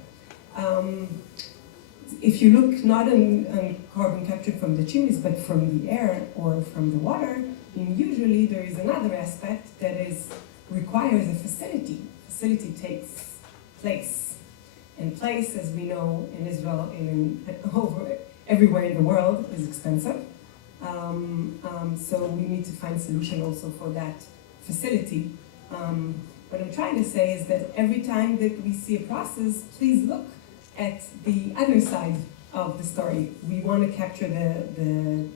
If you look not on carbon captured from the chimneys, but from the air or from the water, usually there is another aspect that requires a facility. Facility takes place. And place, as we know in Israel and everywhere in the world, is expensive. So we need to find solution also for that facility. What I'm trying to say is that every time that we see a process, please look at the other side of the story. We want to capture the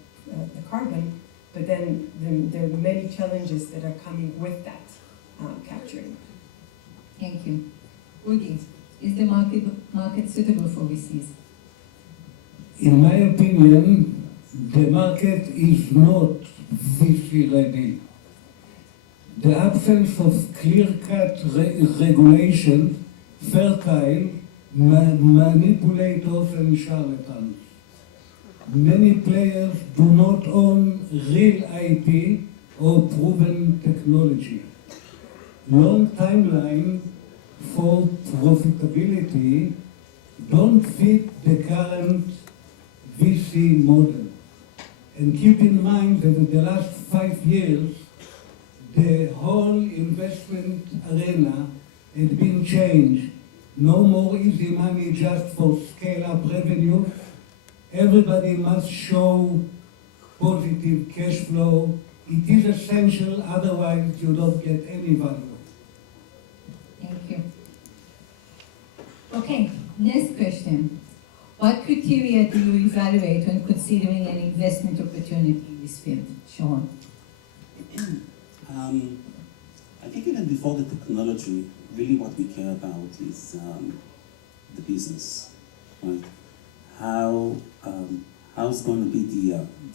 carbon, but then there are many challenges that are coming with that capturing. Thank you. Udi, is the market suitable for VCs? In my opinion, the market is not VC ready. The absence of clear-cut regulation, fertile manipulators and charlatans. Many players do not own real IP or proven technology. Long timeline for profitability don't fit the current VC model. And keep in mind that in the last 5 years, the whole investment arena had been changed. No more easy money just for scale-up revenue. Everybody must show positive cash flow. It is essential, otherwise you don't get any value. Thank you. Okay, next question. What criteria do you evaluate when considering an investment opportunity in this field? Sharon. I think even before the technology, really what we care about is the business, right? How's going to be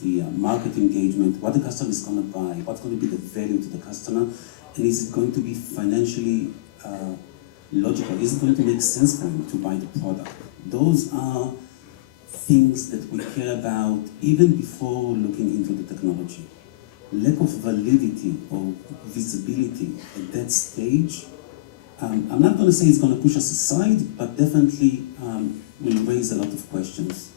the market engagement, what the customer is going to buy, what's going to be the value to the customer, and is it going to be financially logical? Is it going to make sense for him to buy the product? Those are things that we care about even before looking into the technology. Lack of validity or visibility at that stage, I'm not going to say it's going to push us aside, but definitely will raise a lot of questions.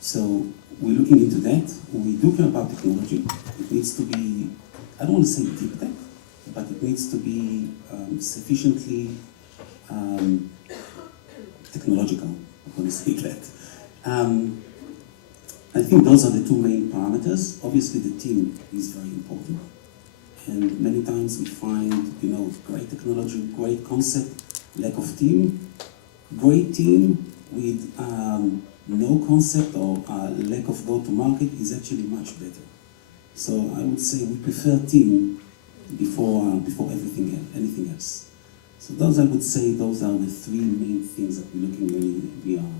So we're looking into that. We do care about technology. It needs to be, I don't want to say deep tech, but it needs to be sufficiently technological, I'm going to say that. I think those are the two main parameters. Obviously the team is very important. And many times we find, great technology, great concept, lack of team. Great team with no concept or lack of go-to-market is actually much better. So I would say we prefer team before anything else. So those, I would say, those are the three main things that we're looking when we are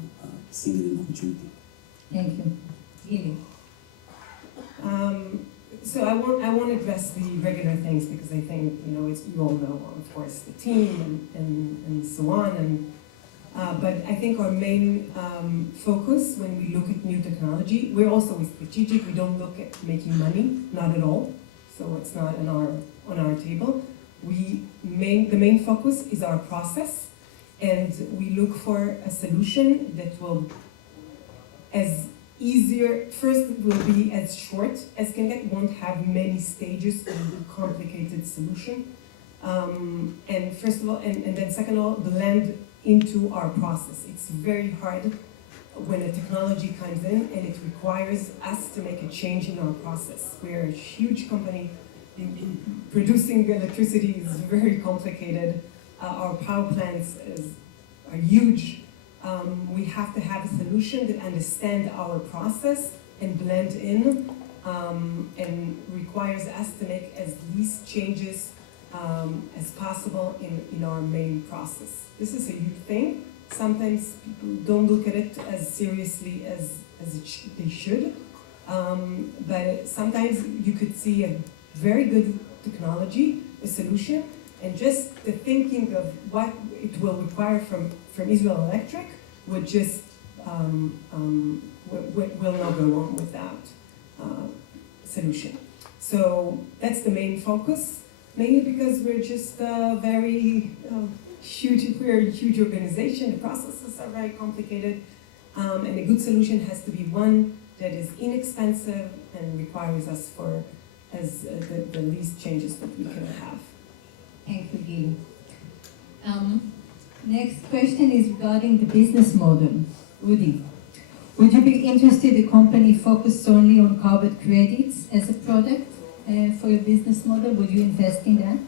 seeing an opportunity. Thank you. Gilli. So I won't address the regular things because I think you all know, of course, the team and so on. But I think our main focus when we look at new technology, we're also strategic. We don't look at making money, not at all. So it's not on our table. The main focus is our process, and we look for a solution that will first it will be as short as can get, won't have many stages of a complicated solution. And first of all, and then second of all, blend into our process. It's very hard when a technology comes in and it requires us to make a change in our process. We're a huge company. Producing electricity is very complicated. Our power plants are huge. We have to have a solution that understands our process and blend in, and requires us to make as least changes as possible in our main process. This is a huge thing. Sometimes people don't look at it as seriously as they should, but sometimes you could see a very good technology, a solution, and just the thinking of what it will require from Israel Electric would just will not go on without solution. So that's the main focus, mainly because we're just very huge. We're a huge organization. The processes are very complicated, and a good solution has to be one that is inexpensive and requires us for the least changes that we can have. Thank you, Gilli. Next question is regarding the business model. Udi, would you be interested in a company focused only on carbon credits as a product for your business model? Would you invest in that?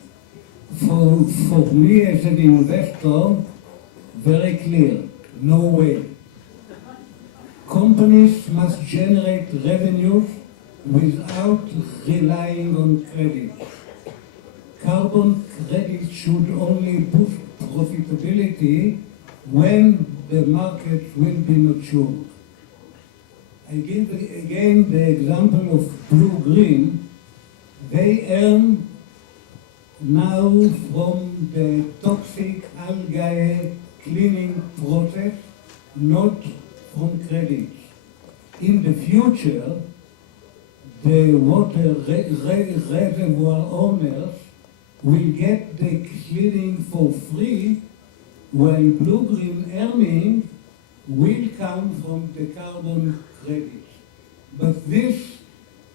For me as an investor, very clear, no way. Companies must generate revenues without relying on credit. Carbon credits should only boost profitability when the market will be mature. I give again the example of blue-green. They earn now from the toxic algae cleaning process, not from credits. In the future, the water reservoir owners will get the cleaning for free, while blue-green earning will come from the carbon credits. But this,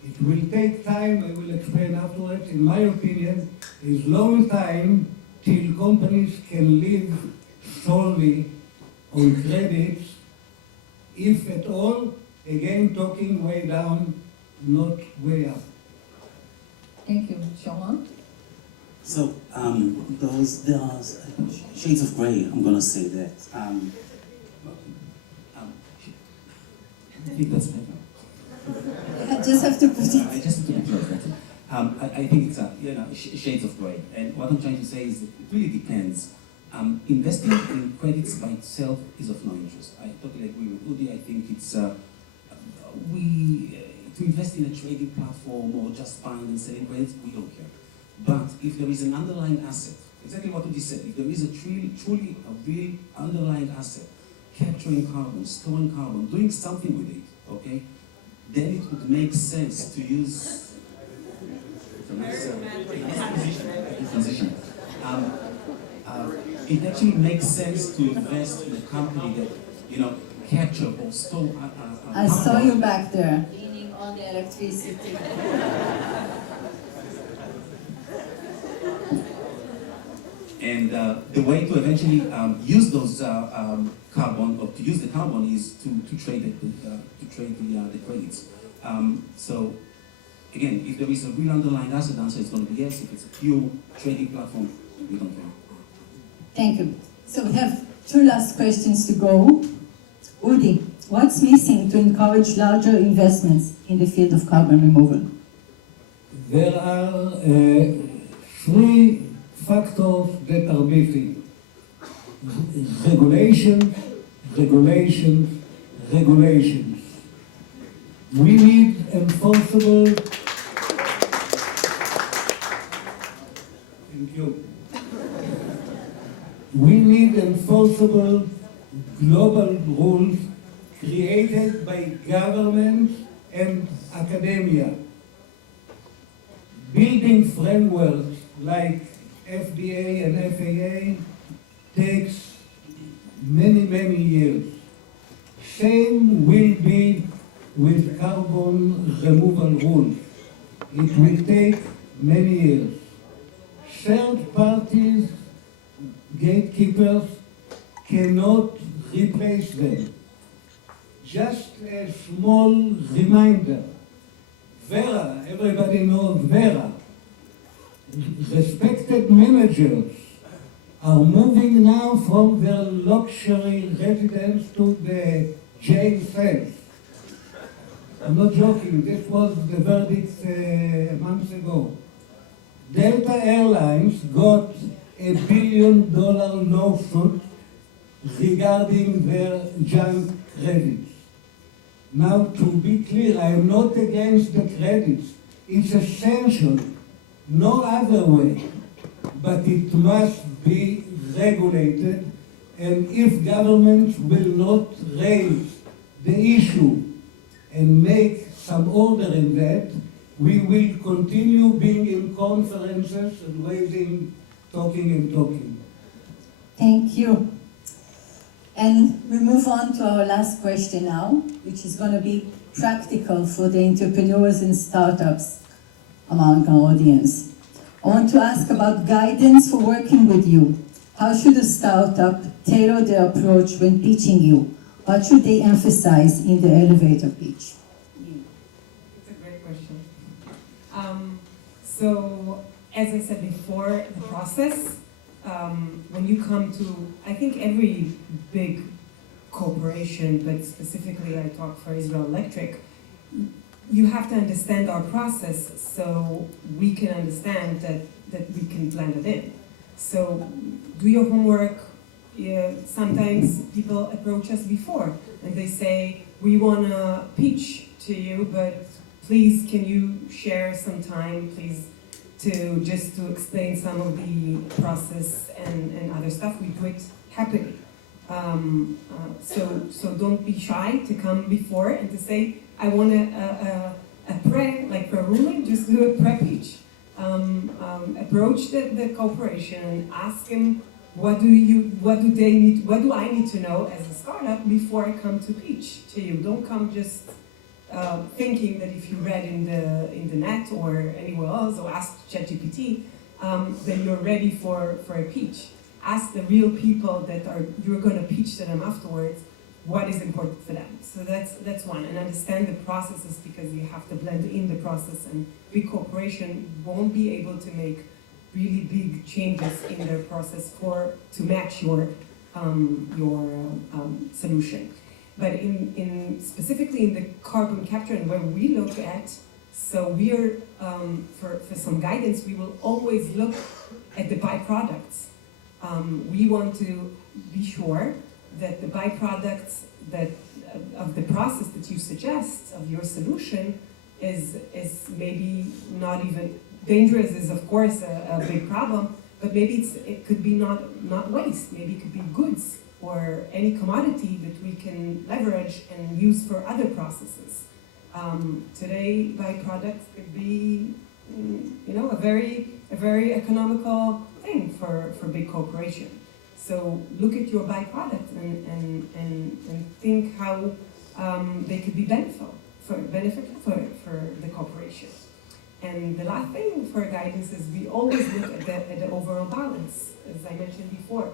it will take time, I will explain afterwards. In my opinion, is long time till companies can live solely on credits, if at all, again talking way down, not way up. Thank you. Sharon? So, there are shades of gray, I'm going to say that. I think that's better. I just have to put it. I just have to be close, that's it. I think it's shades of gray. And what I'm trying to say is that it really depends. Investing in credits by itself is of no interest. I totally agree with Udi. I think it's, to invest in a trading platform or just buying and selling credits, we don't care. But if there is an underlying asset, exactly what Udi said, if there is truly a real underlying asset, capturing carbon, storing carbon, doing something with it, okay, then it would make sense to use transition. It actually makes sense to invest in a company that, capture or store. I saw you back there, leaning on the electricity. And the way to eventually use those carbon, or to use the carbon, is to trade the credits. So again, if there is a real underlying asset, the answer is going to be yes. If it's a pure trading platform, we don't care. Thank you. So we have two last questions to go. Udi, what's missing to encourage larger investments in the field of carbon removal? There are three factors that are missing. Regulations, regulations, regulations. We need enforceable. Thank you. We need enforceable global rules created by government and academia. Building frameworks like FDA and FAA takes many, many years. Same will be with carbon removal rules. It will take many years. Third parties, gatekeepers, cannot replace them. Just a small reminder. Vera, everybody knows Vera. Respected managers are moving now from their luxury residence to the jail cells. I'm not joking, this was the verdict months ago. Delta Airlines got $1 billion lawsuit regarding their junk credits. Now, to be clear, I am not against the credits. It's essential, no other way. But it must be regulated, and if governments will not raise the issue and make some order in that, we will continue being in conferences and raising, talking and talking. Thank you. And we move on to our last question now, which is going to be practical for the entrepreneurs and startups among our audience. I want to ask about guidance for working with you. How should a startup tailor their approach when pitching you? What should they emphasize in the elevator pitch? It's a great question. So, as I said before, the process, when you come to, I think every big corporation, but specifically I talk for Israel Electric, you have to understand our process so we can understand that we can blend it in. So do your homework. Sometimes people approach us before and they say, we want to pitch to you, but please can you share some time, please, to explain some of the process and other stuff. We do it happily. So don't be shy to come before and to say, I want a pre, like for a ruling, just do a pre-pitch. Approach the corporation and ask them, what do I need to know as a startup before I come to pitch to you? Don't come just thinking that if you read in the net or anywhere else or ask ChatGPT, then you're ready for a pitch. Ask the real people that you're going to pitch to them afterwards what is important for them. So that's one. And understand the processes, because you have to blend in the process, and big corporation won't be able to make really big changes in their process to match your solution. But specifically in the carbon capture and where we look at, so we're, for some guidance, we will always look at the byproducts. We want to be sure that the byproducts of the process that you suggest, of your solution, is maybe not even dangerous, is of course a big problem, but maybe it could be not waste, maybe it could be goods or any commodity that we can leverage and use for other processes. Today, byproducts could be, a very economical thing for big corporation. So look at your byproduct and think how they could be beneficial for the corporation. And the last thing for guidance is we always look at the overall balance, as I mentioned before.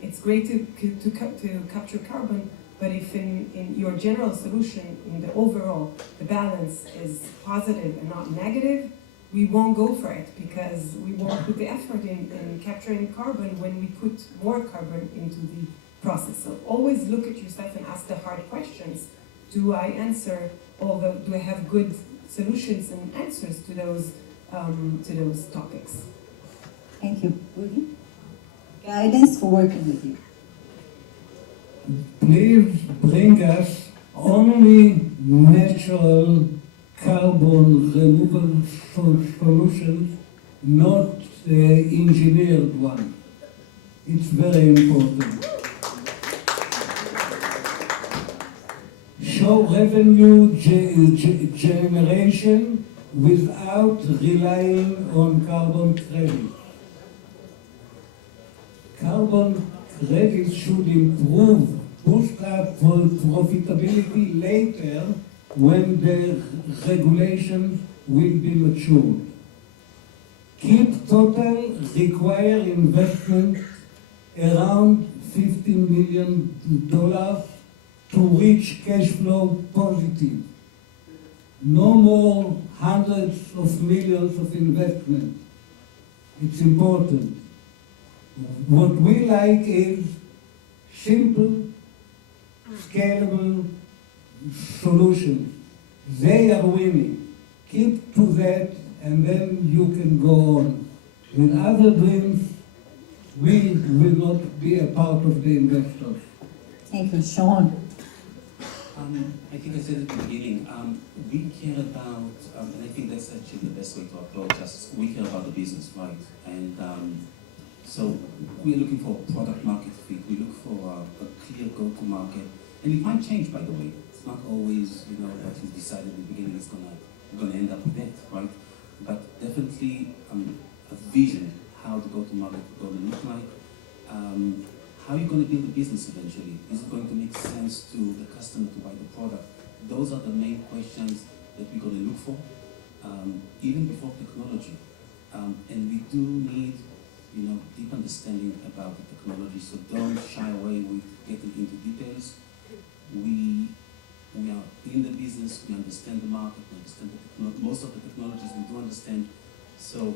It's great to capture carbon, but if in your general solution, in the overall, the balance is positive and not negative, we won't go for it, because we won't put the effort in capturing carbon when we put more carbon into the process. So always look at yourself and ask the hard questions. Do I have good solutions and answers to those topics? Thank you. Udi? Guidance for working with you. Please bring us only natural carbon removal solutions, not engineered one. It's very important. Show revenue generation without relying on carbon credits. Carbon credits should boost up profitability later when the regulation will be matured. Keep total required investment around $15 million to reach cash flow positive. No more hundreds of millions of investment. It's important. What we like is simple, scalable solutions. They are winning. Keep to that, and then you can go on. With other dreams, we will not be a part of the investors. Thank you, Sharon. I think I said at the beginning, we care about, and I think that's actually the best way to approach us, we care about the business, right? And so we're looking for product market fit, we look for a clear go-to-market, and it might change, by the way. It's not always, what you decided at the beginning is gonna end up with that, right? But definitely a vision how the go-to-market is going to look like. How are you going to build a business eventually? Is it going to make sense to the customer to buy the product? Those are the main questions that we're going to look for, even before technology. And we do need, deep understanding about the technology, so don't shy away with getting into details. We are in the business, we understand the market, we understand the technology. Most of the technologies we do understand, so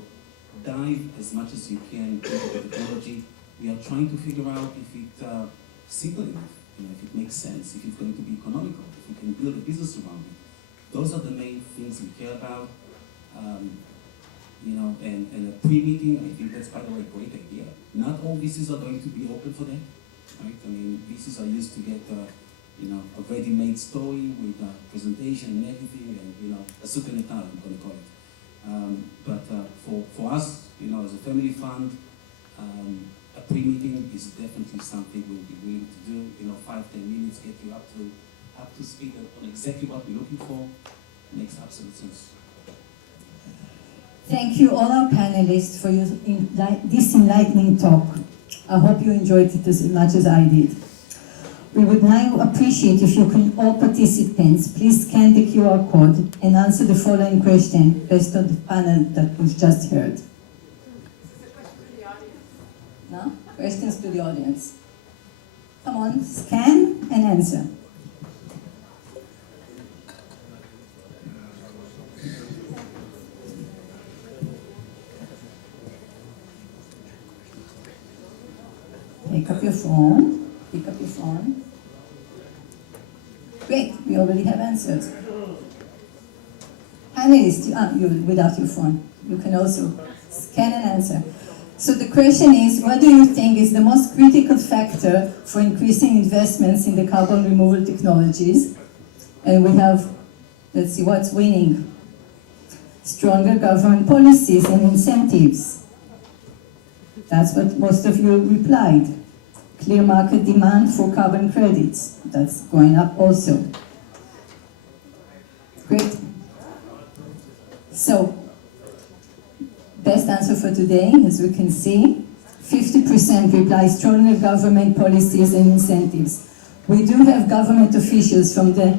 dive as much as you can into the technology. We are trying to figure out if it's simple enough, if it makes sense, if it's going to be economical, if we can build a business around it. Those are the main things we care about. And a pre-meeting, I think that's, by the way, a great idea. Not all VCs are going to be open for that, right? I mean, VCs are used to get, a ready-made story with a presentation and everything, and, a suit and a tie, I'm going to call it. But for us, as a family fund, a pre-meeting is definitely something we'll be willing to do. 5-10 minutes, get you up to speed on exactly what we're looking for. Makes absolute sense. Thank you all our panelists for this enlightening talk. I hope you enjoyed it as much as I did. We would now appreciate if you can, all participants, please scan the QR code and answer the following question based on the panel that we've just heard. No? Questions to the audience. Come on, scan and answer. Pick up your phone. Pick up your phone. Great, we already have answers. Panelists, you without your phone. You can also scan and answer. So the question is, what do you think is the most critical factor for increasing investments in the carbon removal technologies? And we have, let's see, what's winning? Stronger government policies and incentives. That's what most of you replied. Clear market demand for carbon credits. That's going up also. Great. So, best answer for today, as we can see, 50% reply stronger government policies and incentives. We do have government officials from the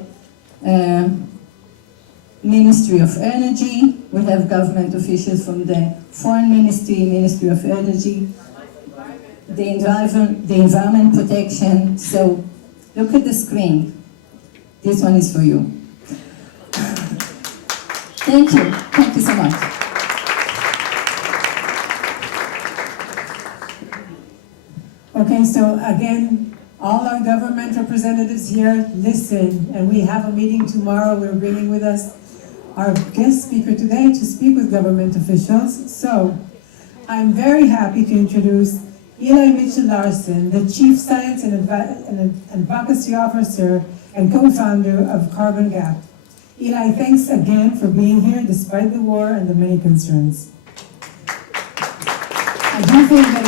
Ministry of Energy. We have government officials from the Foreign Ministry, Ministry of Energy, the environment protection. So look at the screen. This one is for you. Thank you. Thank you so much. Okay, so again, all our government representatives here, listen, and we have a meeting tomorrow. We're bringing with us our guest speaker today to speak with government officials. So I'm very happy to introduce Eli Mitchell-Larsen, the Chief Science and Advocacy Officer and co-founder of Carbon Gap. Eli, thanks again for being here despite the war and the many concerns. I do think that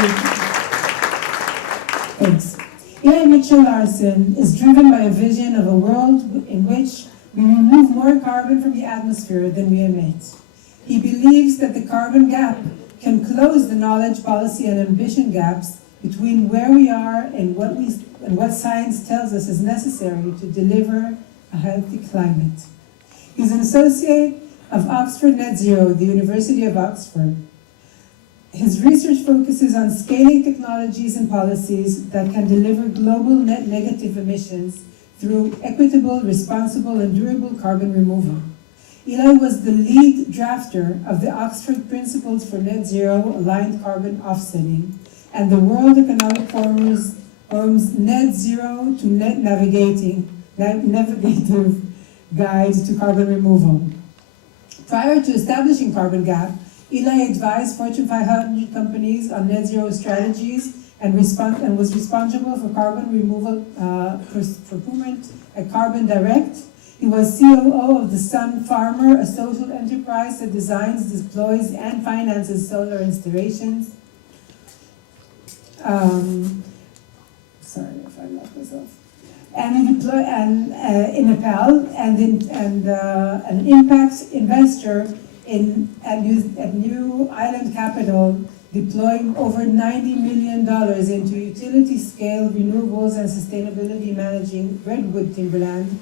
Thanks. Eli Mitchell-Larsen is driven by a vision of a world in which we remove more carbon from the atmosphere than we emit. He believes that the carbon gap can close the knowledge, policy, and ambition gaps between where we are and what science tells us is necessary to deliver a healthy climate. He's an associate of Oxford Net Zero, the University of Oxford. His research focuses on scaling technologies and policies that can deliver global net negative emissions through equitable, responsible, and durable carbon removal. Eli was the lead drafter of the Oxford Principles for Net Zero Aligned Carbon Offsetting and the World Economic Forum's Net Zero to Net Navigative Guide to Carbon Removal. Prior to establishing Carbon Gap, Eli advised Fortune 500 companies on net zero strategies and was responsible for carbon removal procurement at Carbon Direct. He was COO of the Sun Farmer, a social enterprise that designs, deploys, and finances solar installations. Sorry if I left this off. And in Nepal, and an impact investor at New Island Capital, deploying over $90 million into utility-scale renewables and sustainability, managing redwood timberland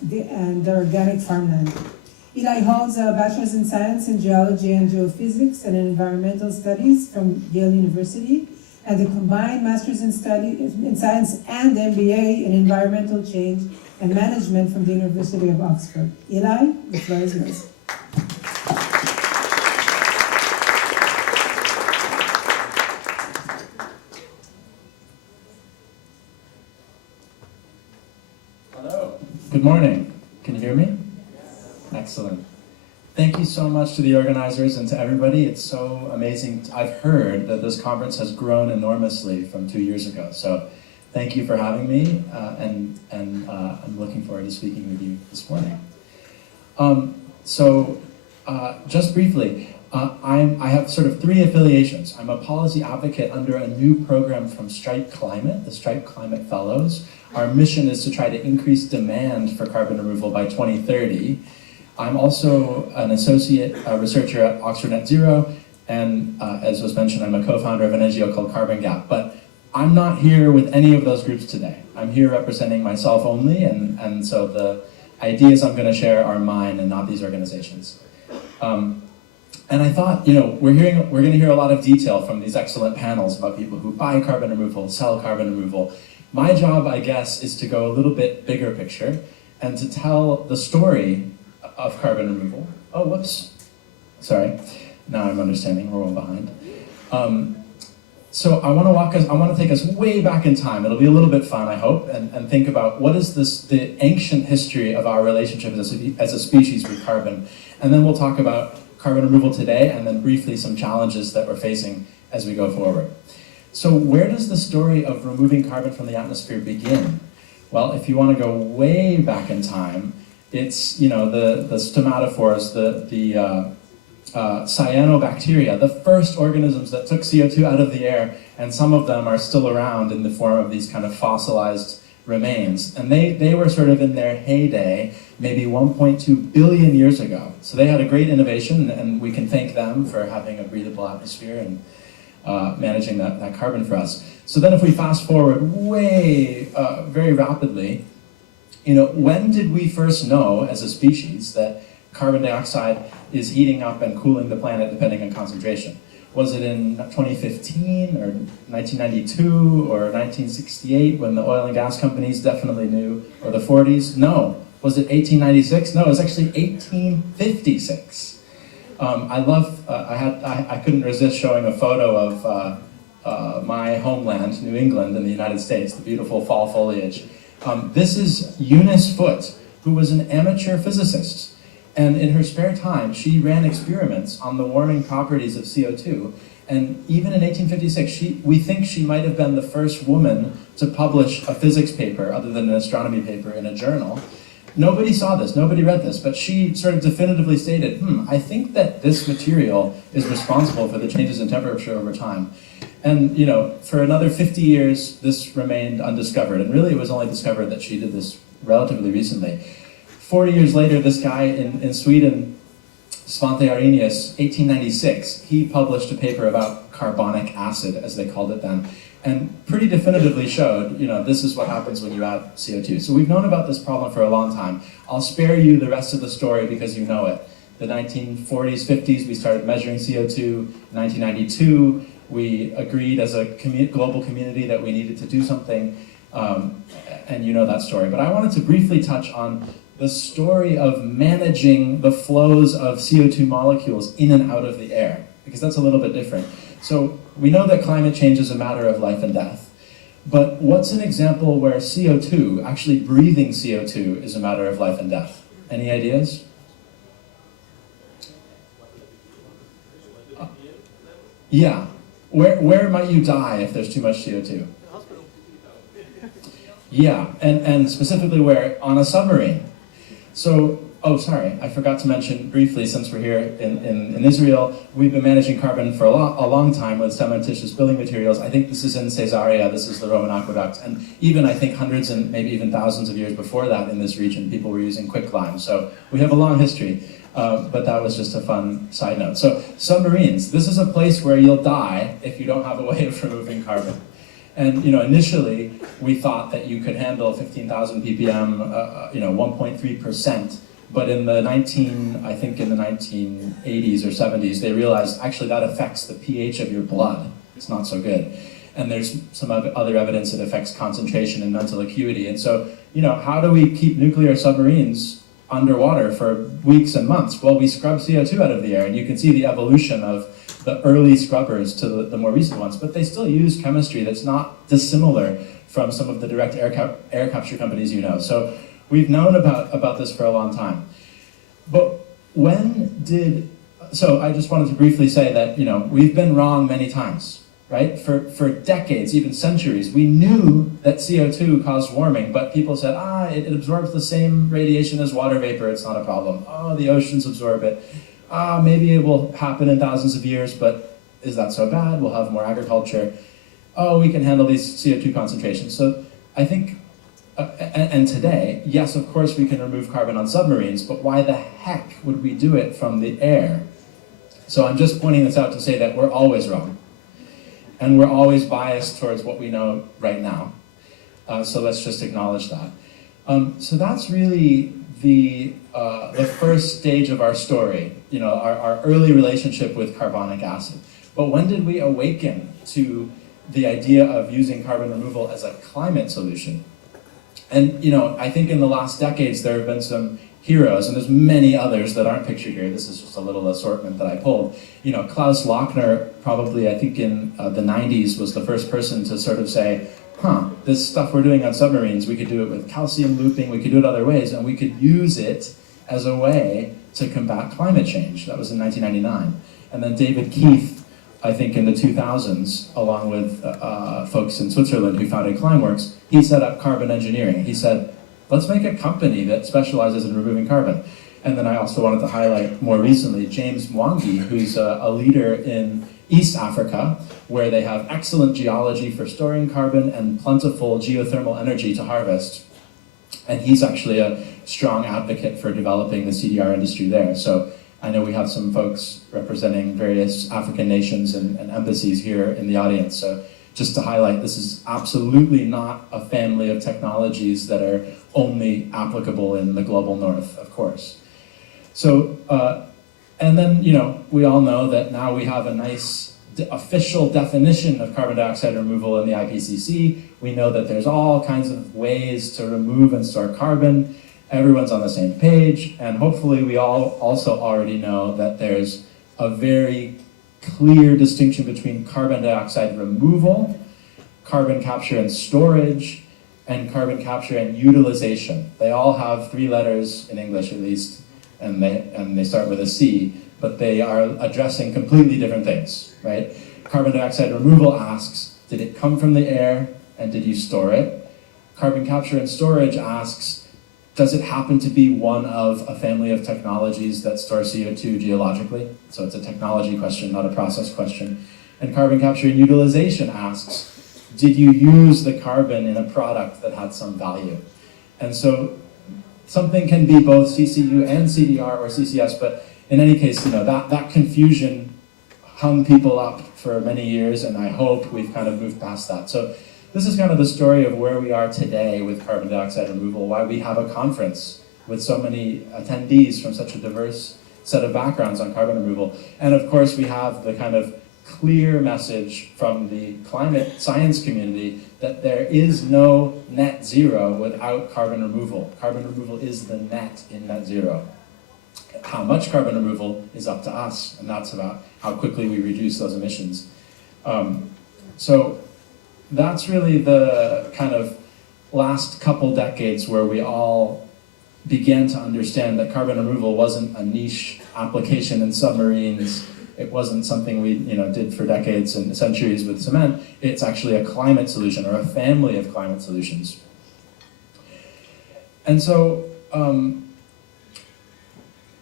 and the organic farmland. Eli holds a bachelor's in science in geology and geophysics and environmental studies from Yale University, and a combined master's in science and MBA in environmental change and management from the University of Oxford. Eli, the floor is yours. Hello. Good morning. Can you hear me? Excellent. Thank you so much to the organizers and to everybody. It's so amazing. I've heard that this conference has grown enormously from 2 years ago. So thank you for having me, and I'm looking forward to speaking with you this morning. Just briefly, I have sort of 3 affiliations. I'm a policy advocate under a new program from Stripe Climate, the Stripe Climate Fellows. Our mission is to try to increase demand for carbon removal by 2030. I'm also an associate researcher at Oxford Net Zero, and as was mentioned, I'm a co-founder of an NGO called Carbon Gap. But I'm not here with any of those groups today. I'm here representing myself only, and so the ideas I'm going to share are mine and not these organizations. And I thought, we're going to hear a lot of detail from these excellent panels about people who buy carbon removal, sell carbon removal. My job, I guess, is to go a little bit bigger picture and to tell the story of carbon removal. Oh, whoops. Sorry. Now I'm understanding. We're one behind. So I want to take us way back in time. It'll be a little bit fun, I hope, and think about what is the ancient history of our relationship as a species with carbon. And then we'll talk about carbon removal today, and then briefly some challenges that we're facing as we go forward. So where does the story of removing carbon from the atmosphere begin? Well, if you want to go way back in time, it's the stomatophores, the cyanobacteria, the first organisms that took CO2 out of the air, and some of them are still around in the form of these kind of fossilized remains. And they were sort of in their heyday, maybe 1.2 billion years ago. So they had a great innovation, and we can thank them for having a breathable atmosphere and managing that carbon for us. So then if we fast forward very rapidly, when did we first know as a species that carbon dioxide is heating up and cooling the planet depending on concentration? Was it in 2015 or 1992 or 1968 when the oil and gas companies definitely knew, or the 40s? No. Was it 1896? No, it was actually 1856. I couldn't resist showing a photo of my homeland, New England in the United States, the beautiful fall foliage. This is Eunice Foote, who was an amateur physicist. And in her spare time, she ran experiments on the warming properties of CO2. And even in 1856, we think she might have been the first woman to publish a physics paper, other than an astronomy paper, in a journal. Nobody saw this, nobody read this, but she sort of definitively stated, I think that this material is responsible for the changes in temperature over time. And for another 50 years, this remained undiscovered. And really, it was only discovered that she did this relatively recently. 40 years later, this guy in Sweden, Svante Arrhenius, 1896, he published a paper about carbonic acid, as they called it then, and pretty definitively showed, this is what happens when you add CO2. So we've known about this problem for a long time. I'll spare you the rest of the story because you know it. The 1940s, 50s, we started measuring CO2. 1992, we agreed as a global community that we needed to do something. And you know that story. But I wanted to briefly touch on the story of managing the flows of CO2 molecules in and out of the air, because that's a little bit different. So we know that climate change is a matter of life and death. But what's an example where CO2, actually breathing CO2, is a matter of life and death? Any ideas? Yeah. Where might you die if there's too much CO2? Yeah, and specifically where? On a submarine. So, oh, sorry, I forgot to mention briefly, since we're here in Israel, we've been managing carbon for a long time with cementitious building materials. I think this is in Caesarea, this is the Roman aqueduct, and even I think hundreds and maybe even thousands of years before that in this region, people were using quicklime. So we have a long history, but that was just a fun side note. So submarines, this is a place where you'll die if you don't have a way of removing carbon. And initially, we thought that you could handle 15,000 ppm, 1.3%. But in the 1980s or 70s, they realized actually that affects the pH of your blood. It's not so good. And there's some other evidence it affects concentration and mental acuity. And so, how do we keep nuclear submarines underwater for weeks and months? Well, we scrub CO2 out of the air, and you can see the evolution of the early scrubbers to the more recent ones, but they still use chemistry that's not dissimilar from some of the direct air capture companies So we've known about this for a long time. But so I just wanted to briefly say that, we've been wrong many times, right? For decades, even centuries, we knew that CO2 caused warming, but people said, it absorbs the same radiation as water vapor, it's not a problem. Oh, the oceans absorb it. Maybe it will happen in thousands of years, but is that so bad? We'll have more agriculture. Oh, we can handle these CO2 concentrations. So I think, and today, yes, of course we can remove carbon on submarines, but why the heck would we do it from the air? So I'm just pointing this out to say that we're always wrong. And we're always biased towards what we know right now. So let's just acknowledge that. So that's really the first stage of our story, our early relationship with carbonic acid. But when did we awaken to the idea of using carbon removal as a climate solution? And I think in the last decades there have been some heroes, and there's many others that aren't pictured here. This is just a little assortment that I pulled. Klaus Lochner, probably I think in the 90s, was the first person to sort of say, this stuff we're doing on submarines, we could do it with calcium looping, we could do it other ways, and we could use it as a way to combat climate change. That was in 1999. And then David Keith, I think in the 2000s, along with folks in Switzerland who founded Climeworks, he set up carbon engineering. He said, let's make a company that specializes in removing carbon. And then I also wanted to highlight more recently James Mwangi, who's a leader in East Africa, where they have excellent geology for storing carbon and plentiful geothermal energy to harvest. And he's actually a strong advocate for developing the CDR industry there. So I know we have some folks representing various African nations and embassies here in the audience. So just to highlight, this is absolutely not a family of technologies that are only applicable in the global north, of course. So, and then, we all know that now we have a nice official definition of carbon dioxide removal in the IPCC. We know that there's all kinds of ways to remove and store carbon. Everyone's on the same page, and hopefully we all also already know that there's a very clear distinction between carbon dioxide removal, carbon capture and storage, and carbon capture and utilization. They all have 3 letters, in English at least, and they start with a C, but they are addressing completely different things, right? Carbon dioxide removal asks, did it come from the air and did you store it? Carbon capture and storage asks, does it happen to be one of a family of technologies that store CO2 geologically? So it's a technology question, not a process question. And carbon capture and utilization asks, did you use the carbon in a product that had some value? And so something can be both CCU and CDR or CCS, but in any case, that confusion hung people up for many years, and I hope we've kind of moved past that. So this is kind of the story of where we are today with carbon dioxide removal, why we have a conference with so many attendees from such a diverse set of backgrounds on carbon removal. And of course, we have the kind of clear message from the climate science community that there is no net zero without carbon removal. Carbon removal is the net in net zero. How much carbon removal is up to us, and that's about how quickly we reduce those emissions. So that's really the kind of last couple decades where we all began to understand that carbon removal wasn't a niche application in submarines. It wasn't something we did for decades and centuries with cement. It's actually a climate solution, or a family of climate solutions. And so,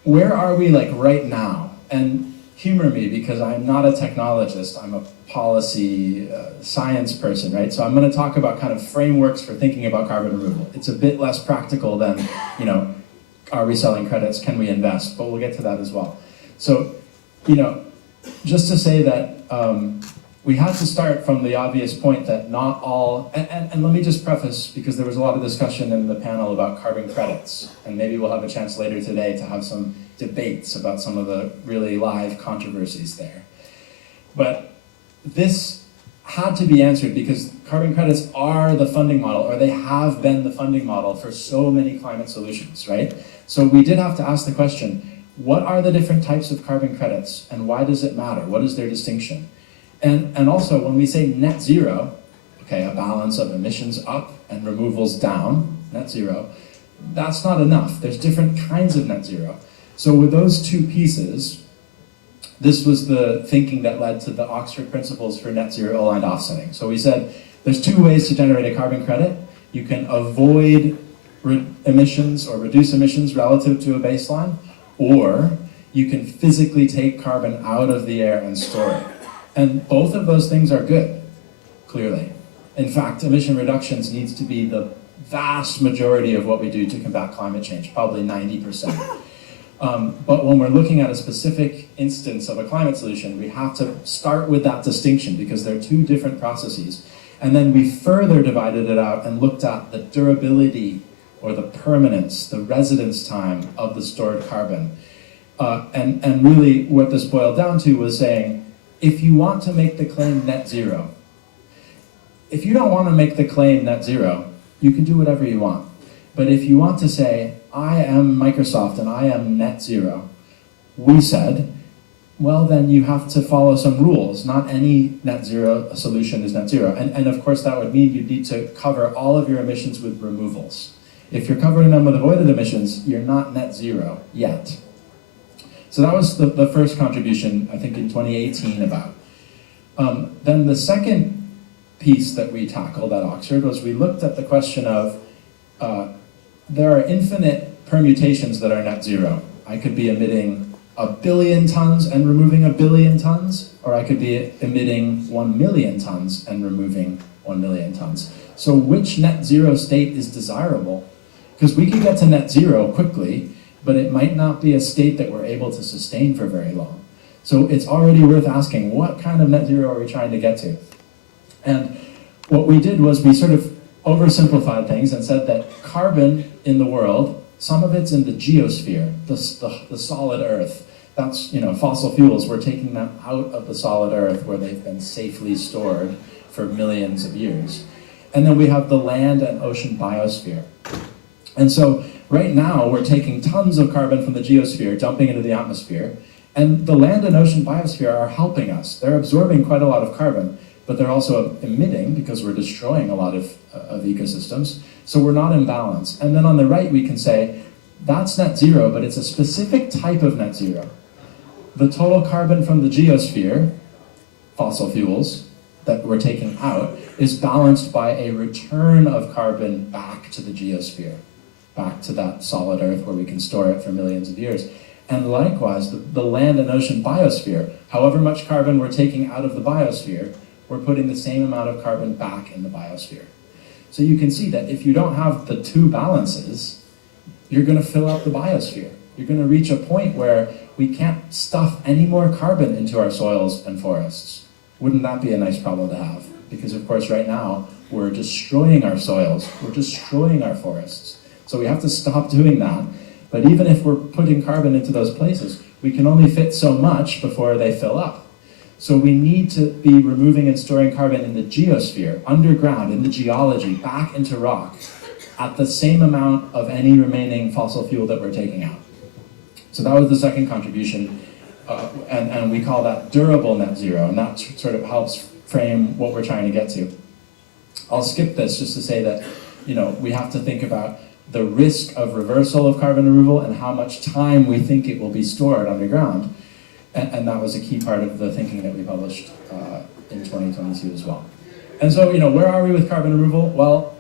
where are we right now? And humor me, because I'm not a technologist, I'm a policy science person, right? So I'm going to talk about kind of frameworks for thinking about carbon removal. It's a bit less practical than, are we selling credits, can we invest? But we'll get to that as well. So, just to say that we had to start from the obvious point that not all, and let me just preface, because there was a lot of discussion in the panel about carbon credits, and maybe we'll have a chance later today to have some debates about some of the really live controversies there. But this had to be answered because carbon credits are the funding model, or they have been the funding model for so many climate solutions, right? So we did have to ask the question, what are the different types of carbon credits, and why does it matter? What is their distinction? And also, when we say net zero, okay, a balance of emissions up and removals down, net zero, that's not enough. There's different kinds of net zero. So with those two pieces, this was the thinking that led to the Oxford Principles for Net Zero Aligned Offsetting. So we said, there's two ways to generate a carbon credit. You can avoid emissions or reduce emissions relative to a baseline, or you can physically take carbon out of the air and store it. And both of those things are good, clearly. In fact, emission reductions needs to be the vast majority of what we do to combat climate change, probably 90%. But when we're looking at a specific instance of a climate solution, we have to start with that distinction because they're two different processes. And then we further divided it out and looked at the durability or the permanence, the residence time of the stored carbon. And really what this boiled down to was saying, if you want to make the claim net zero, if you don't want to make the claim net zero, you can do whatever you want. But if you want to say, I am Microsoft and I am net zero, we said, well, then you have to follow some rules. Not any net zero solution is net zero. And of course, that would mean you'd need to cover all of your emissions with removals. If you're covering them with avoided emissions, you're not net zero yet. So that was the first contribution, I think, in 2018 about. Then the second piece that we tackled at Oxford was we looked at the question of, there are infinite permutations that are net zero. I could be emitting 1 billion tons and removing 1 billion tons, or I could be emitting 1 million tons and removing 1 million tons. So which net zero state is desirable? Because we could get to net zero quickly, but it might not be a state that we're able to sustain for very long. So it's already worth asking, what kind of net zero are we trying to get to? And what we did was we sort of oversimplified things and said that carbon in the world, some of it's in the geosphere, the solid earth. That's, fossil fuels, we're taking them out of the solid earth where they've been safely stored for millions of years. And then we have the land and ocean biosphere. And so right now we're taking tons of carbon from the geosphere, dumping into the atmosphere, and the land and ocean biosphere are helping us. They're absorbing quite a lot of carbon, but they're also emitting because we're destroying a lot of ecosystems. So we're not in balance. And then on the right, we can say, that's net zero, but it's a specific type of net zero. The total carbon from the geosphere, fossil fuels, that we're taking out, is balanced by a return of carbon back to the geosphere, back to that solid earth where we can store it for millions of years. And likewise, the land and ocean biosphere, however much carbon we're taking out of the biosphere, we're putting the same amount of carbon back in the biosphere. So you can see that if you don't have the two balances, you're going to fill up the biosphere. You're going to reach a point where we can't stuff any more carbon into our soils and forests. Wouldn't that be a nice problem to have? Because of course right now, we're destroying our soils, we're destroying our forests. So we have to stop doing that. But even if we're putting carbon into those places, we can only fit so much before they fill up. So we need to be removing and storing carbon in the geosphere, underground, in the geology, back into rock, at the same amount of any remaining fossil fuel that we're taking out. So that was the second contribution, and we call that durable net zero, and that sort of helps frame what we're trying to get to. I'll skip this just to say that, we have to think about the risk of reversal of carbon removal and how much time we think it will be stored underground. And that was a key part of the thinking that we published in 2022 as well. And so, where are we with carbon removal? Well,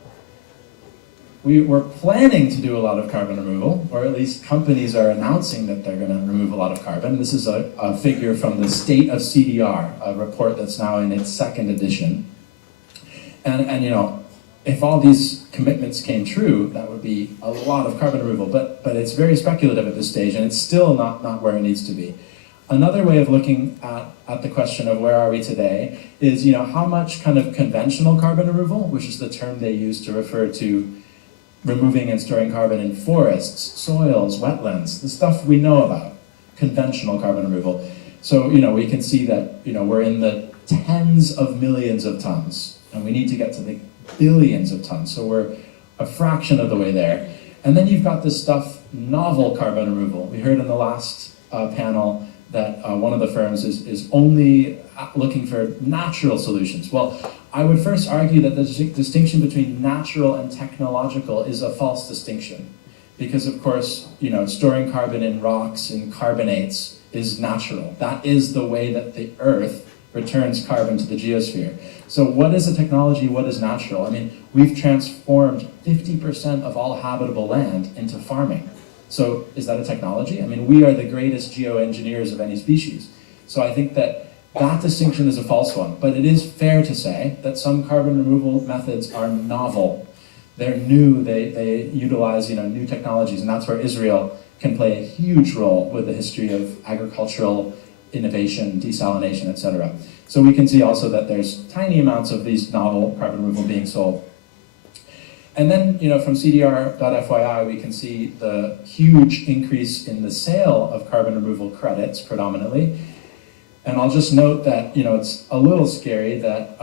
we were planning to do a lot of carbon removal, or at least companies are announcing that they're going to remove a lot of carbon. This is a figure from the State of CDR, a report that's now in its second edition. And if all these commitments came true, that would be a lot of carbon removal. But it's very speculative at this stage, and it's still not where it needs to be. Another way of looking at the question of where are we today is, how much kind of conventional carbon removal, which is the term they use to refer to removing and storing carbon in forests, soils, wetlands, the stuff we know about, conventional carbon removal. So, we can see that, we're in the tens of millions of tons, and we need to get to the billions of tons. So we're a fraction of the way there. And then you've got this stuff, novel carbon removal. We heard in the last panel that one of the firms is only looking for natural solutions. Well, I would first argue that the distinction between natural and technological is a false distinction. Because of course, storing carbon in rocks, in carbonates, is natural. That is the way that the Earth returns carbon to the geosphere. So what is a technology, what is natural? I mean, we've transformed 50% of all habitable land into farming. So is that a technology? I mean, we are the greatest geoengineers of any species. So I think that distinction is a false one, but it is fair to say that some carbon removal methods are novel. They're new, they utilize new technologies, and that's where Israel can play a huge role with the history of agricultural innovation, desalination, etc. So we can see also that there's tiny amounts of these novel carbon removal being sold. And then, from CDR.FYI, we can see the huge increase in the sale of carbon removal credits predominantly. And I'll just note that, it's a little scary that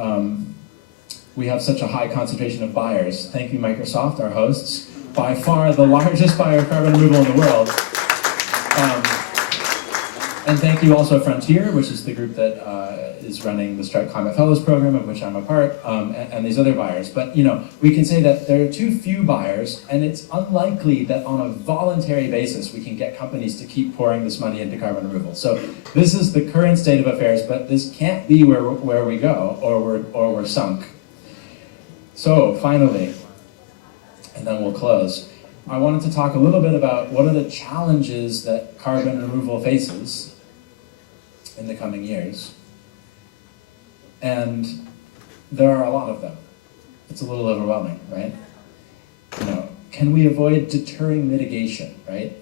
we have such a high concentration of buyers. Thank you, Microsoft, our hosts. By far the largest buyer of carbon removal in the world. And thank you also Frontier, which is the group that is running the Strike Climate Fellows program, of which I'm a part, and these other buyers. But we can say that there are too few buyers, and it's unlikely that on a voluntary basis we can get companies to keep pouring this money into carbon removal. So this is the current state of affairs, but this can't be where we go, or we're sunk. So finally, and then we'll close, I wanted to talk a little bit about what are the challenges that carbon removal faces in the coming years. And there are a lot of them. It's a little overwhelming, right? Can we avoid deterring mitigation, right?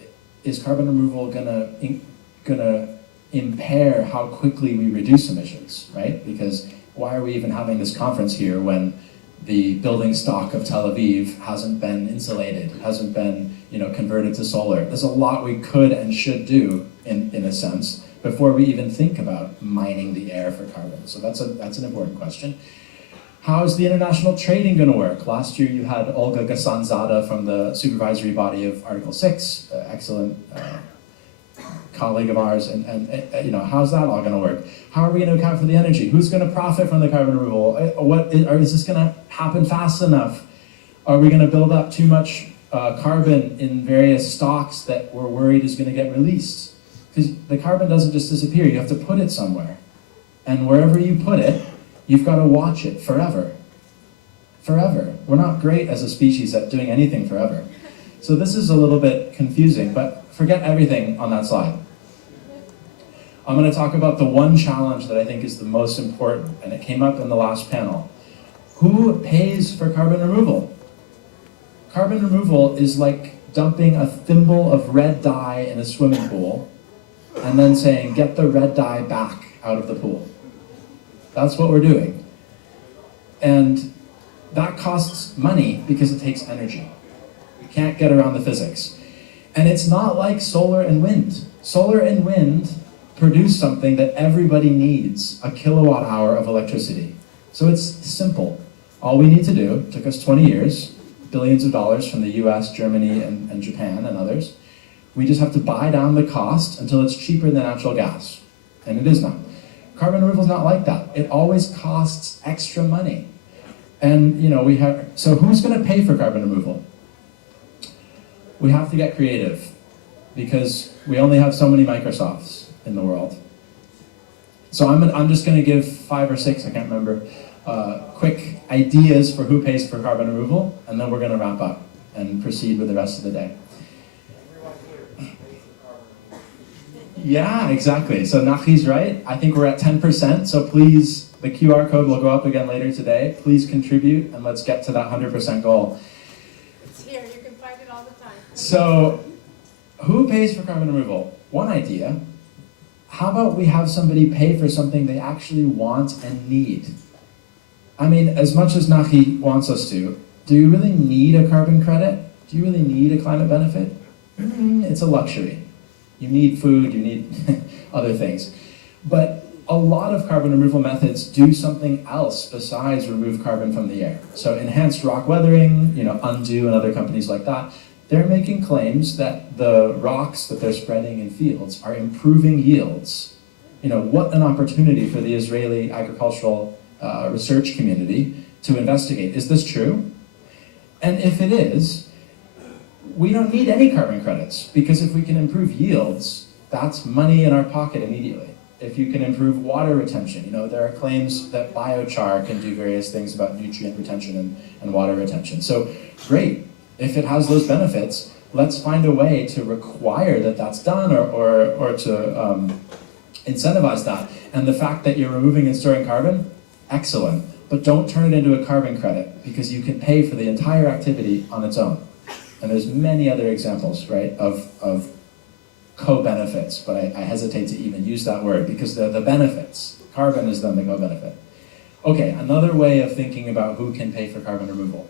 Is carbon removal gonna impair how quickly we reduce emissions, right? Because why are we even having this conference here when the building stock of Tel Aviv hasn't been insulated, hasn't been converted to solar? There's a lot we could and should do, in a sense, before we even think about mining the air for carbon. So that's an important question. How is the international trading going to work? Last year you had Olga Ghassanzadeh from the supervisory body of Article 6, excellent colleague of ours, and how's that all going to work? How are we going to account for the energy? Who's going to profit from the carbon removal? Is this going to happen fast enough? Are we going to build up too much carbon in various stocks that we're worried is going to get released? Because the carbon doesn't just disappear, you have to put it somewhere. And wherever you put it, you've got to watch it forever. Forever. We're not great as a species at doing anything forever. So this is a little bit confusing, but forget everything on that slide. I'm going to talk about the one challenge that I think is the most important, and it came up in the last panel. Who pays for carbon removal? Carbon removal is like dumping a thimble of red dye in a swimming pool and then saying, get the red dye back out of the pool. That's what we're doing. And that costs money because it takes energy. We can't get around the physics. And it's not like solar and wind. Solar and wind produce something that everybody needs, a kilowatt hour of electricity. So it's simple. All we need to do, took us 20 years, billions of dollars from the US, Germany, and Japan and others. We just have to buy down the cost until it's cheaper than natural gas. And it is now. Carbon removal is not like that. It always costs extra money. And so who's going to pay for carbon removal? We have to get creative because we only have so many Microsofts in the world. So I'm just going to give 5 or 6, I can't remember, quick ideas for who pays for carbon removal, and then we're going to wrap up and proceed with the rest of the day. Yeah, exactly. So Nachi's right. I think we're at 10%, so please, the QR code will go up again later today. Please contribute, and let's get to that 100% goal. It's here. You can find it all the time. So who pays for carbon removal? One idea. How about we have somebody pay for something they actually want and need? I mean, as much as Nachi wants us to, do you really need a carbon credit? Do you really need a climate benefit? It's a luxury. You need food, you need other things. But a lot of carbon removal methods do something else besides remove carbon from the air. So enhanced rock weathering, Undo and other companies like that, they're making claims that the rocks that they're spreading in fields are improving yields. What an opportunity for the Israeli agricultural research community to investigate. Is this true? And if it is, we don't need any carbon credits, because if we can improve yields, that's money in our pocket immediately. If you can improve water retention, there are claims that biochar can do various things about nutrient retention and water retention. So great, if it has those benefits, let's find a way to require that that's done or to incentivize that. And the fact that you're removing and storing carbon, excellent. But don't turn it into a carbon credit, because you can pay for the entire activity on its own. And there's many other examples, right, of co-benefits, but I hesitate to even use that word because they're the benefits. Carbon is then the co-benefit. Okay, another way of thinking about who can pay for carbon removal.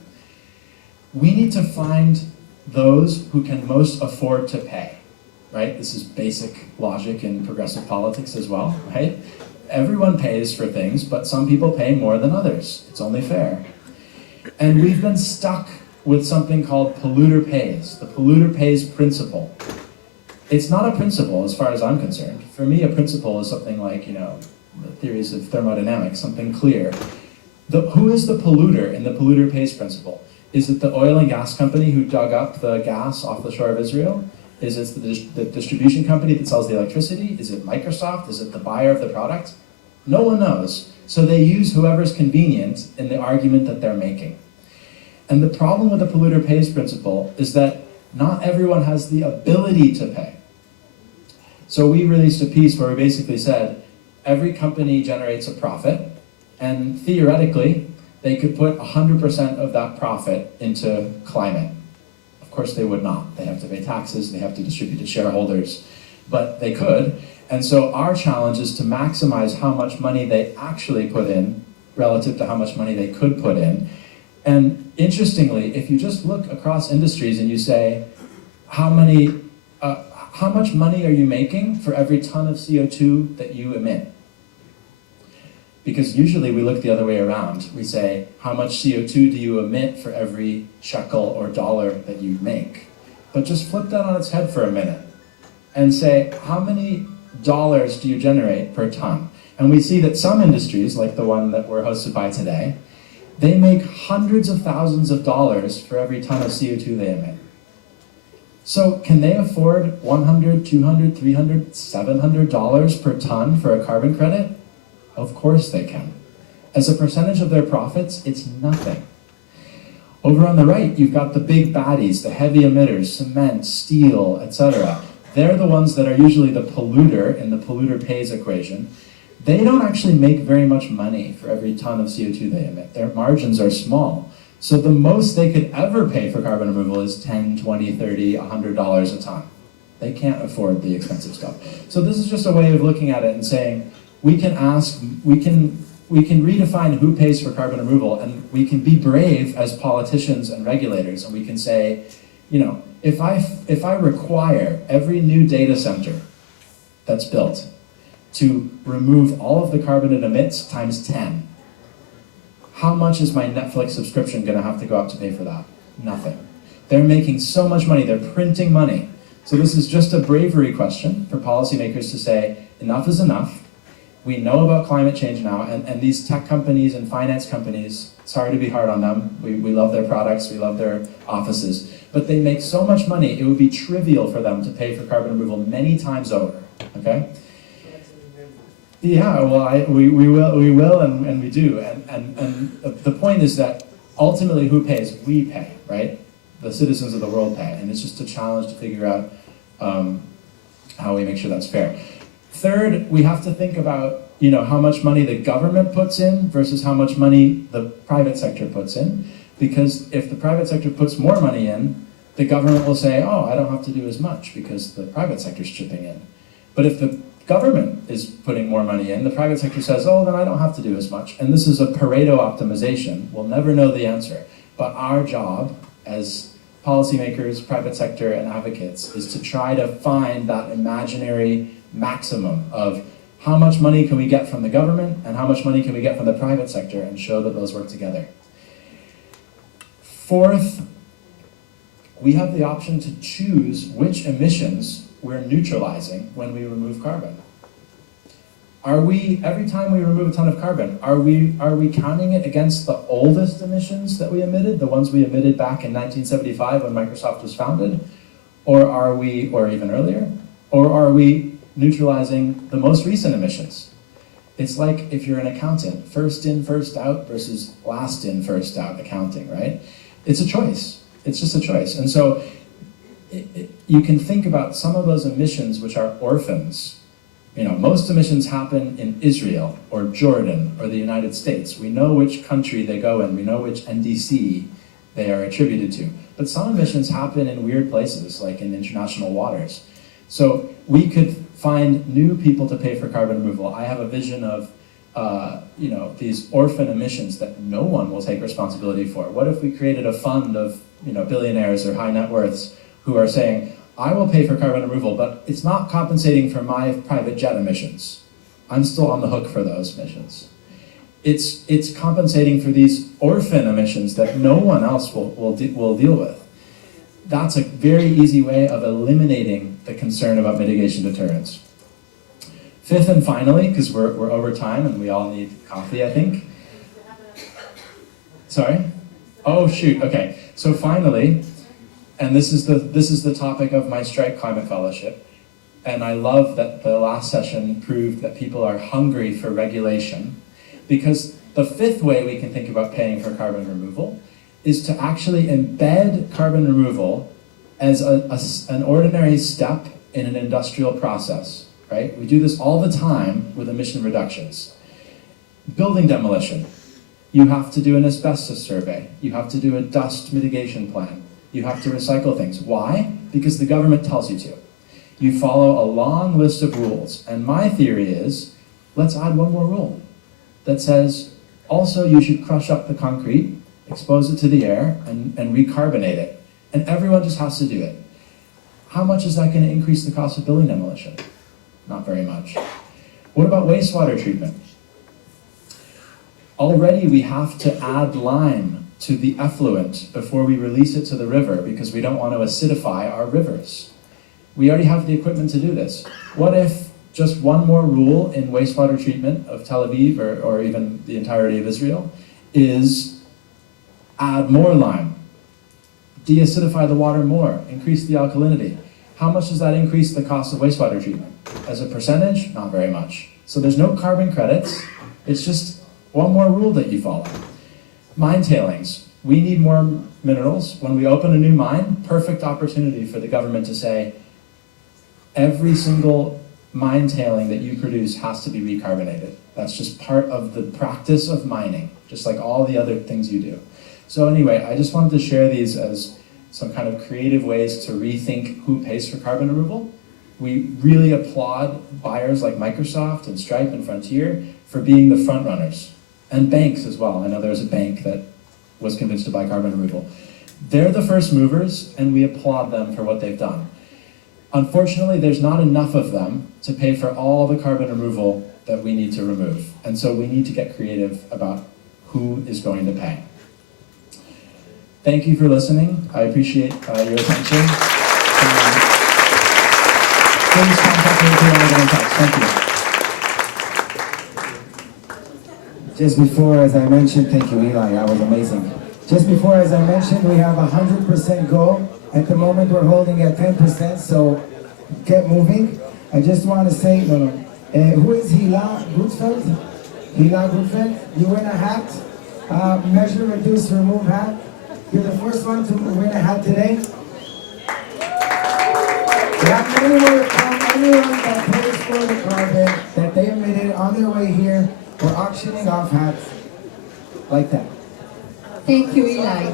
We need to find those who can most afford to pay, right? This is basic logic in progressive politics as well, right? Everyone pays for things, but some people pay more than others. It's only fair. And we've been stuck with something called polluter pays, the polluter pays principle. It's not a principle as far as I'm concerned. For me, a principle is something like, the theories of thermodynamics, something clear. Who is the polluter in the polluter pays principle? Is it the oil and gas company who dug up the gas off the shore of Israel? Is it the distribution company that sells the electricity? Is it Microsoft? Is it the buyer of the product? No one knows. So they use whoever's convenient in the argument that they're making. And the problem with the polluter pays principle is that not everyone has the ability to pay. So we released a piece where we basically said, every company generates a profit, and theoretically, they could put 100% of that profit into climate. Of course they would not. They have to pay taxes, they have to distribute to shareholders, but they could. And so our challenge is to maximize how much money they actually put in relative to how much money they could put in. And interestingly, if you just look across industries and you say, how much money are you making for every ton of CO2 that you emit? Because usually we look the other way around. We say, how much CO2 do you emit for every shekel or dollar that you make? But just flip that on its head for a minute and say, how many dollars do you generate per ton? And we see that some industries, like the one that we're hosted by today, they make hundreds of thousands of dollars for every ton of CO2 they emit. So can they afford $100, $200, $300, $700 per ton for a carbon credit? Of course they can. As a percentage of their profits, it's nothing. Over on the right, you've got the big baddies, the heavy emitters, cement, steel, etc. They're the ones that are usually the polluter in the polluter pays equation. They don't actually make very much money for every ton of CO2 they emit. Their margins are small. So the most they could ever pay for carbon removal is $10, $20, $30, $100 a ton. They can't afford the expensive stuff. So this is just a way of looking at it and saying, we can redefine who pays for carbon removal, and we can be brave as politicians and regulators, and we can say, if I require every new data center that's built to remove all of the carbon it emits times 10. How much is my Netflix subscription going to have to go up to pay for that? Nothing. They're making so much money, they're printing money. So this is just a bravery question for policymakers to say, enough is enough. We know about climate change now, and these tech companies and finance companies, sorry to be hard on them, we love their products, we love their offices, but they make so much money, it would be trivial for them to pay for carbon removal many times over, okay? Yeah, well, we will, and we do, and the point is that ultimately who pays? We pay, right? The citizens of the world pay, and it's just a challenge to figure out how we make sure that's fair. Third, we have to think about, how much money the government puts in versus how much money the private sector puts in. Because if the private sector puts more money in, the government will say, oh, I don't have to do as much because the private sector's chipping in. But if the government is putting more money in, the private sector says, oh, then I don't have to do as much. And this is a Pareto optimization. We'll never know the answer. But our job as policymakers, private sector, and advocates is to try to find that imaginary maximum of how much money can we get from the government and how much money can we get from the private sector and show that those work together. Fourth, we have the option to choose which emissions we're neutralizing when we remove carbon. Every time we remove a ton of carbon, are we counting it against the oldest emissions that we emitted, the ones we emitted back in 1975 when Microsoft was founded? Or even earlier? Or are we neutralizing the most recent emissions? It's like if you're an accountant, first in, first out versus last in, first out accounting, right? It's a choice. It's just a choice. And so you can think about some of those emissions which are orphans. Most emissions happen in Israel or Jordan or the United States. We know which country they go in. We know which NDC they are attributed to. But some emissions happen in weird places, like in international waters. So we could find new people to pay for carbon removal. I have a vision of these orphan emissions that no one will take responsibility for. What if we created a fund of billionaires or high net worths who are saying, I will pay for carbon removal, but it's not compensating for my private jet emissions. I'm still on the hook for those emissions. It's compensating for these orphan emissions that no one else will deal with. That's a very easy way of eliminating the concern about mitigation deterrence. Fifth and finally, because we're over time and we all need coffee, I think. Sorry? Oh shoot, okay. So finally, and this is the topic of my Strike Climate Fellowship, and I love that the last session proved that people are hungry for regulation, because the fifth way we can think about paying for carbon removal is to actually embed carbon removal as an ordinary step in an industrial process, right? We do this all the time with emission reductions. Building demolition, you have to do an asbestos survey, you have to do a dust mitigation plan, you have to recycle things. Why? Because the government tells you to. You follow a long list of rules, and my theory is, let's add one more rule that says, also you should crush up the concrete, expose it to the air, and recarbonate it. And everyone just has to do it. How much is that going to increase the cost of building demolition? Not very much. What about wastewater treatment? Already we have to add lime to the effluent before we release it to the river because we don't want to acidify our rivers. We already have the equipment to do this. What if just one more rule in wastewater treatment of Tel Aviv or even the entirety of Israel is add more lime, deacidify the water more, increase the alkalinity. How much does that increase the cost of wastewater treatment? As a percentage, not very much. So there's no carbon credits, it's just one more rule that you follow. Mine tailings, we need more minerals. When we open a new mine, perfect opportunity for the government to say, every single mine tailing that you produce has to be recarbonated. That's just part of the practice of mining, just like all the other things you do. So anyway, I just wanted to share these as some kind of creative ways to rethink who pays for carbon removal. We really applaud buyers like Microsoft and Stripe and Frontier for being the front runners, and banks as well. I know there's a bank that was convinced to buy carbon removal. They're the first movers, and we applaud them for what they've done. Unfortunately, there's not enough of them to pay for all the carbon removal that we need to remove. And so we need to get creative about who is going to pay. Thank you for listening. I appreciate your attention. Please contact me if you want to get in touch. Thank you. Just before, as I mentioned, thank you, Eli, that was amazing. Just before, as I mentioned, we have a 100% goal. At the moment, we're holding at 10%, so get moving. I just want to say, who is Hila Gutfeld? Hila Gutfeld, you win a hat. Measure, reduce, remove hat. You're the first one to win a hat today. We have many more to come. Anyone that pays for the carbon that they emitted on their way here, we're auctioning off hats like that. Thank you, Eli.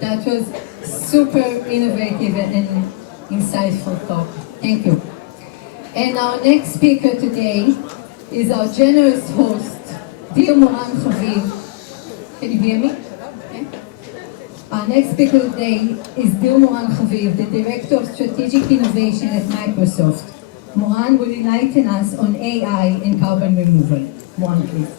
That was super innovative and insightful talk. Thank you. And our next speaker today is our generous host, Dvir Moran Haviv. Can you hear me? Okay. Our next speaker today is Dvir Moran Haviv, the Director of Strategic Innovation at Microsoft. Moran will enlighten us on AI and carbon removal. Moran, please.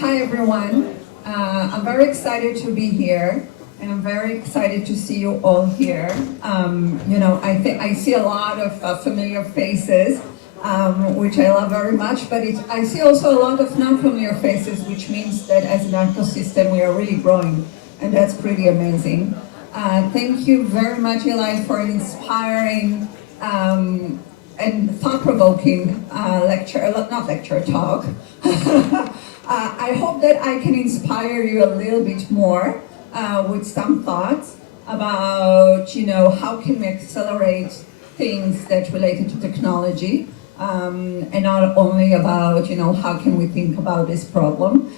Hi everyone. I'm very excited to be here, and I'm very excited to see you all here. I see a lot of familiar faces, which I love very much, but I see also a lot of non-familiar faces, which means that as an ecosystem we are really growing, and that's pretty amazing. Thank you very much, Eli, for an inspiring and thought-provoking talk. I hope that I can inspire you a little bit more with some thoughts about, how can we accelerate things that related to technology, and not only about, how can we think about this problem.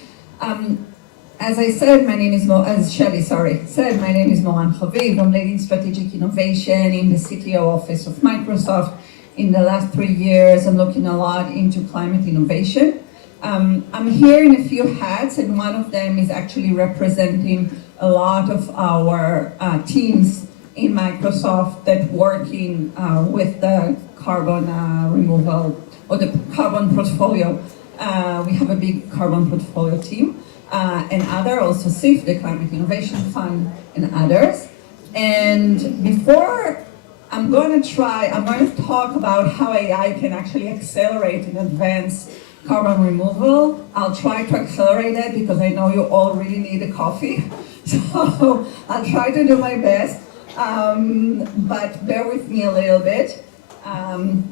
As I said, as Shelly said, my name is Moran Haviv. I'm leading strategic innovation in the CTO office of Microsoft. In the last 3 years, I'm looking a lot into climate innovation. I'm here in a few hats, and one of them is actually representing a lot of our teams in Microsoft that working with the carbon removal or the carbon portfolio. We have a big carbon portfolio team, and also SIF, the Climate Innovation Fund, and others. And before I'm going to talk about how AI can actually accelerate and advance carbon removal. I'll try to accelerate it because I know you all really need a coffee. So I'll try to do my best, but bear with me a little bit.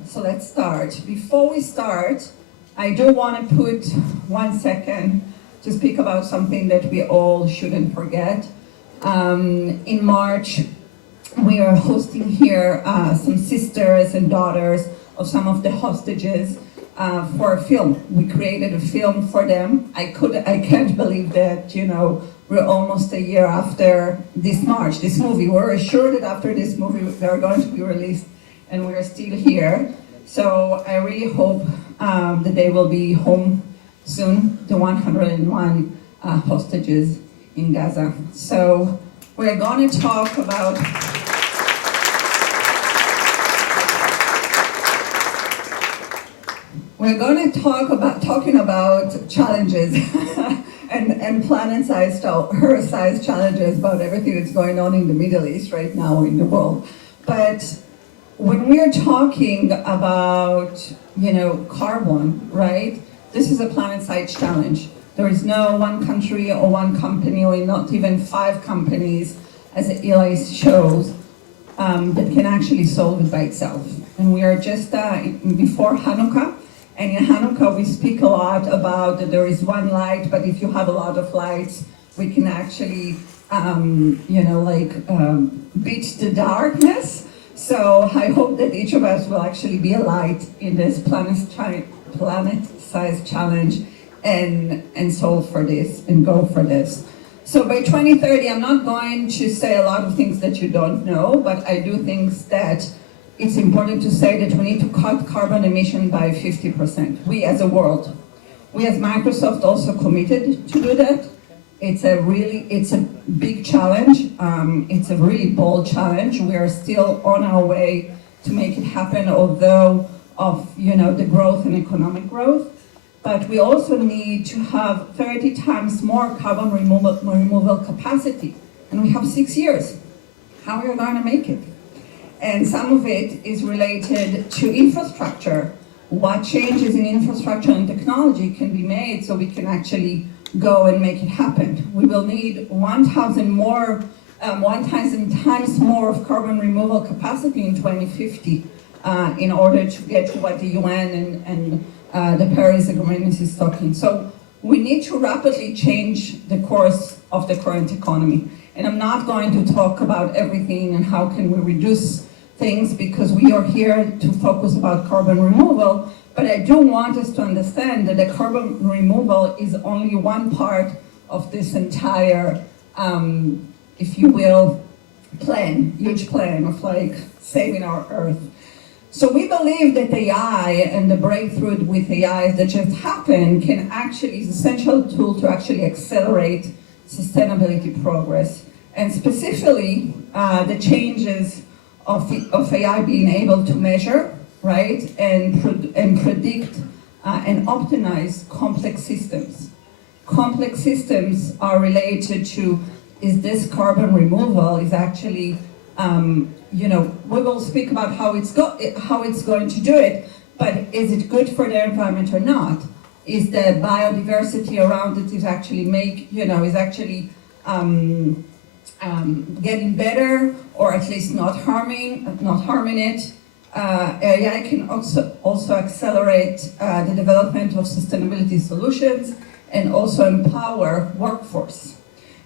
So let's start. Before we start, I do want to put 1 second to speak about something that we all shouldn't forget. In March, we are hosting here some sisters and daughters of some of the hostages for a film. We created a film for them. I can't believe that, we're almost a year after this movie. We were assured that after this movie they are going to be released, and we are still here. So I really hope that they will be home soon, the 101 hostages in Gaza. So we're going to talk about talking about challenges and planet-sized, Earth-sized challenges about everything that's going on in the Middle East right now in the world. But when we're talking about, carbon, right? This is a planet-sized challenge. There is no one country or one company or not even 5 companies, as Eli shows, that can actually solve it by itself. And we are just before Hanukkah. And in Hanukkah, we speak a lot about that there is one light, but if you have a lot of lights, we can actually, beat the darkness. So I hope that each of us will actually be a light in this planet-sized challenge and solve for this and go for this. So by 2030, I'm not going to say a lot of things that you don't know, but I do think that it's important to say that we need to cut carbon emission by 50%. We as a world. We as Microsoft also committed to do that. it's a big challenge. It's a really bold challenge. We are still on our way to make it happen, although of the growth and economic growth. But we also need to have 30 times more carbon removal capacity, and we have 6 years. How are we going to make it? And some of it is related to infrastructure. What changes in infrastructure and technology can be made so we can actually go and make it happen? We will need 1,000 times more of carbon removal capacity in 2050 in order to get to what the UN and the Paris Agreement is talking. So we need to rapidly change the course of the current economy. And I'm not going to talk about everything and how can we reduce things, because we are here to focus about carbon removal. But I do want us to understand that the carbon removal is only one part of this entire, if you will, huge plan of like saving our Earth. So we believe that AI and the breakthrough with AI that just happened is an essential tool to actually accelerate sustainability progress. And specifically, the changes of AI being able to measure, right, and predict and optimize complex systems. Complex systems are related to, is this carbon removal is actually, we will speak about how it's going to do it, but is it good for the environment or not? Is the biodiversity around it is actually getting better, or at least not harming it? AI can also accelerate the development of sustainability solutions and also empower workforce.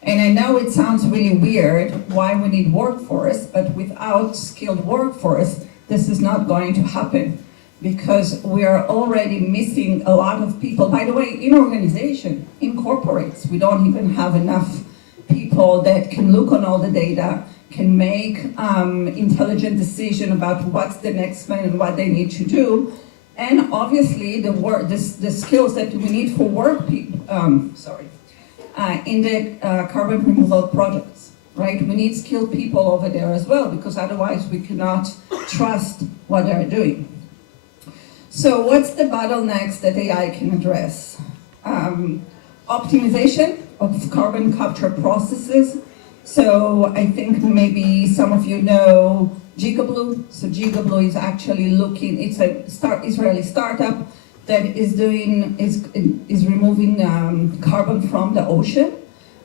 And I know it sounds really weird why we need workforce, but without skilled workforce, this is not going to happen, because we are already missing a lot of people. By the way, in organization, in corporates, we don't even have enough people that can look on all the data, can make intelligent decision about what's the next plan and what they need to do. And obviously the skills that we need for in the carbon removal projects, right? We need skilled people over there as well, because otherwise we cannot trust what they're doing. So what's the bottlenecks that AI can address? Optimization of carbon capture processes. So I think maybe some of you know Gigablue. So Gigablue is actually it's a Israeli startup that is removing carbon from the ocean.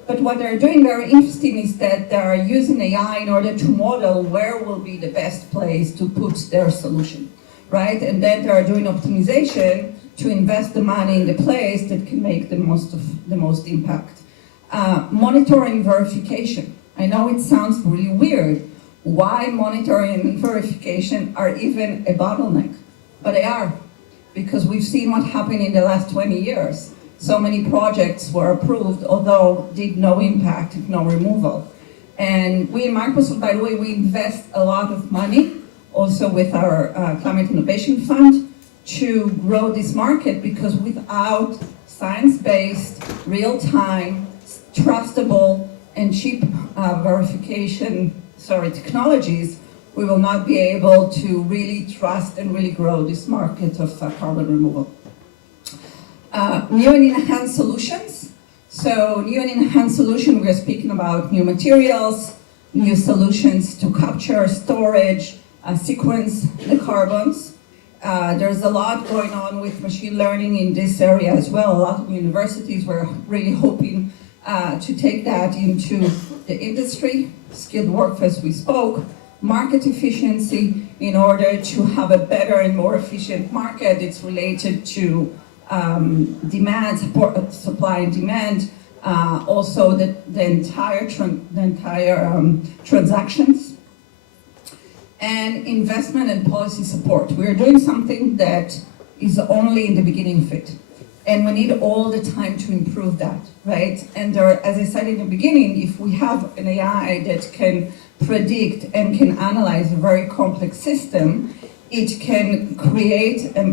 But what they're doing very interesting is that they're using AI in order to model where will be the best place to put their solution, right? And then they're doing optimization to invest the money in the place that can make the most impact. Monitoring verification. I know it sounds really weird. Why monitoring and verification are even a bottleneck? But they are, because we've seen what happened in the last 20 years. So many projects were approved, although did no impact, no removal. And we in Microsoft, by the way, we invest a lot of money, also with our Climate Innovation Fund, to grow this market, because without science-based, real-time, trustable, and cheap verification technologies, we will not be able to really trust and really grow this market of carbon removal. New and enhanced solutions. So new and enhanced solution, we are speaking about new materials, new solutions to capture, storage, sequence the carbons. There's a lot going on with machine learning in this area as well. A lot of universities were really hoping to take that into the industry, skilled workforce we spoke, market efficiency in order to have a better and more efficient market. It's related to demand, supply and demand, also the entire transactions, and investment and policy support. We're doing something that is only in the beginning of it, and we need all the time to improve that, right? And as I said in the beginning, if we have an AI that can predict and can analyze a very complex system, it can create a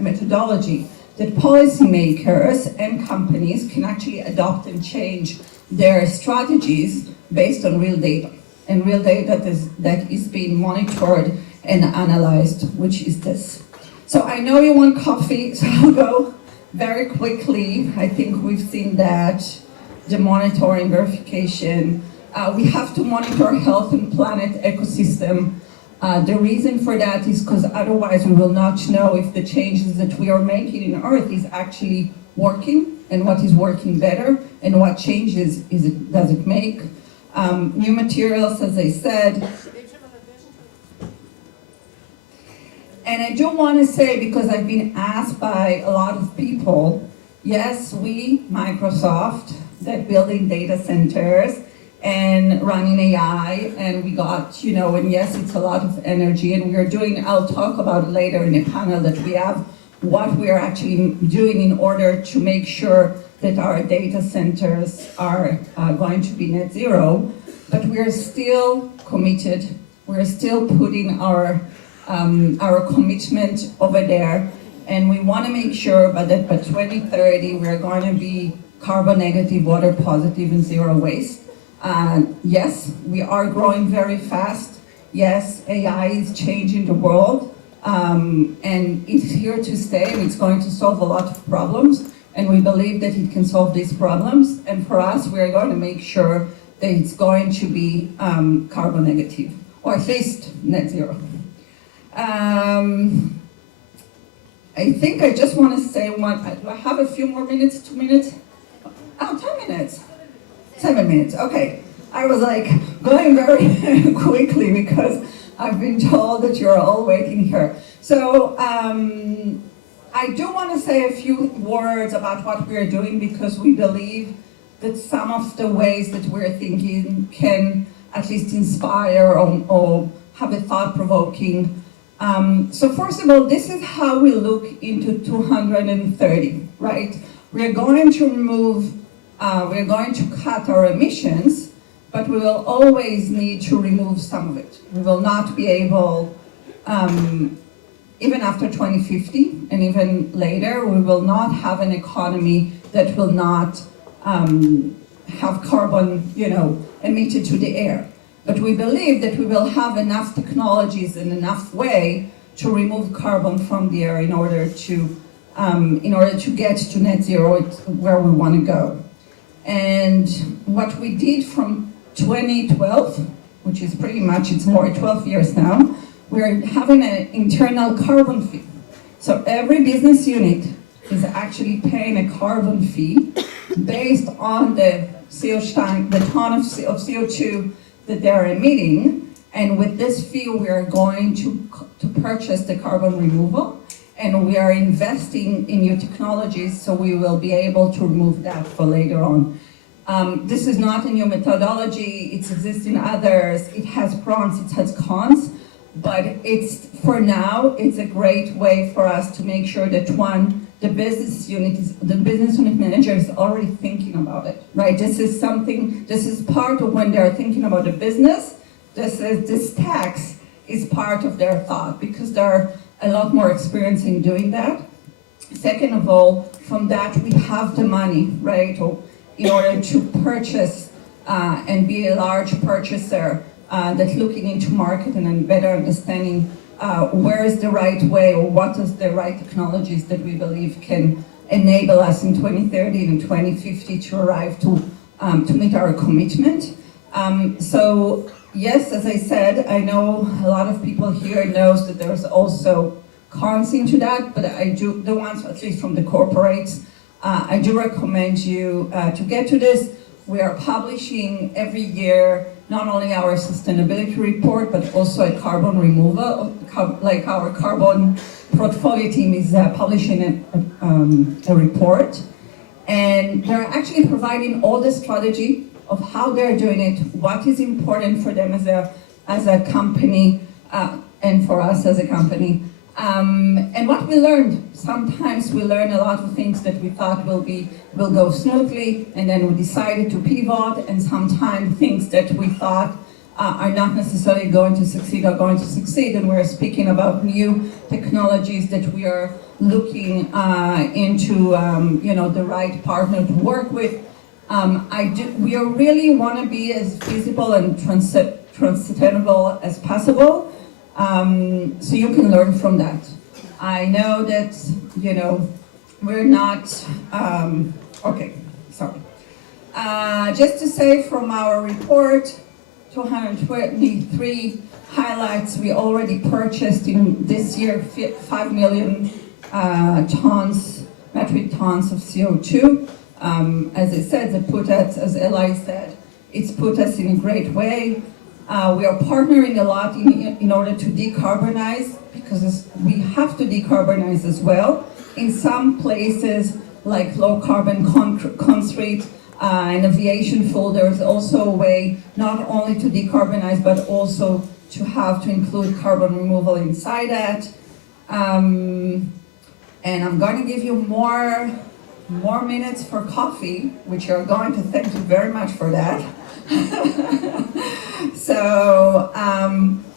methodology that policymakers and companies can actually adopt and change their strategies based on real data, and real data that is being monitored and analyzed, which is this. So I know you want coffee, so I'll go very quickly. I think we've seen that, the monitoring, verification. We have to monitor health and planet ecosystem. The reason for that is because otherwise we will not know if the changes that we are making in Earth is actually working, and what is working better, and what changes does it make. New materials, as I said. And I do want to say, because I've been asked by a lot of people, yes, we, Microsoft, that building data centers and running AI, and we got, and yes, it's a lot of energy, and we are doing, I'll talk about it later in a panel that we have, what we are actually doing in order to make sure that our data centers are going to be net zero, but we are still committed, we're still putting our commitment over there, and we want to make sure that by 2030 we're going to be carbon negative, water positive, and zero waste. Yes, we are growing very fast. Yes, AI is changing the world, and it's here to stay, and it's going to solve a lot of problems, and we believe that it can solve these problems, and for us, we're going to make sure that it's going to be carbon negative, or at least net zero. I think I just want to say one, do I have a few more minutes, 2 minutes? Oh, 10 minutes. 7 minutes, okay. I was like going very quickly because I've been told that you're all waiting here. So I do want to say a few words about what we're doing, because we believe that some of the ways that we're thinking can at least inspire or have a thought-provoking. So first of all, this is how we look into 230, right? We're going to remove, we're going to cut our emissions, but we will always need to remove some of it. We will not be able, even after 2050 and even later, we will not have an economy that will not have carbon, emitted to the air. But we believe that we will have enough technologies and enough way to remove carbon from the air in order to get to net zero, where we want to go. And what we did from 2012, which is pretty much, it's more 12 years now, we're having an internal carbon fee. So every business unit is actually paying a carbon fee based on the CO2, the ton of CO2 that they're emitting, and with this fee we are going to purchase the carbon removal, and we are investing in new technologies, so we will be able to remove that for later on. This is not a new methodology, it exists in others, it has pros, it has cons, but for now, it's a great way for us to make sure that the business unit manager is already thinking about it, right? This is part of when they're thinking about the business, this tax is part of their thought, because they're a lot more experienced in doing that. Second of all, from that we have the money, right, in order to purchase and be a large purchaser that's looking into market and better understanding where is the right way, or what is the right technologies that we believe can enable us in 2030 and 2050 to arrive to meet our commitment. So yes, as I said, I know a lot of people here knows that there's also cons into that, but the ones, at least from the corporates, I do recommend you to get to this. We are publishing every year not only our sustainability report, but also a carbon removal, like our carbon portfolio team is publishing a report. And they're actually providing all the strategy of how they're doing it, what is important for them as a company, and for us as a company. And what we learned, sometimes we learn a lot of things that we thought will go smoothly, and then we decided to pivot, and sometimes things that we thought are not necessarily going to succeed, and we're speaking about new technologies that we are looking into, the right partner to work with. We really want to be as feasible and transitable as possible, so you can learn from that. I know that, we're not, okay, sorry. Just to say from our report, 223 highlights, we already purchased in this year 5 million metric tons of CO2. As I said, as Eli said, it's put us in a great way. We are partnering a lot in order to decarbonize, because we have to decarbonize as well. In some places, like low carbon concrete and aviation fuel, there is also a way not only to decarbonize, but also to have to include carbon removal inside that. And I'm going to give you more minutes for coffee, which you're going to thank you very much for that. So,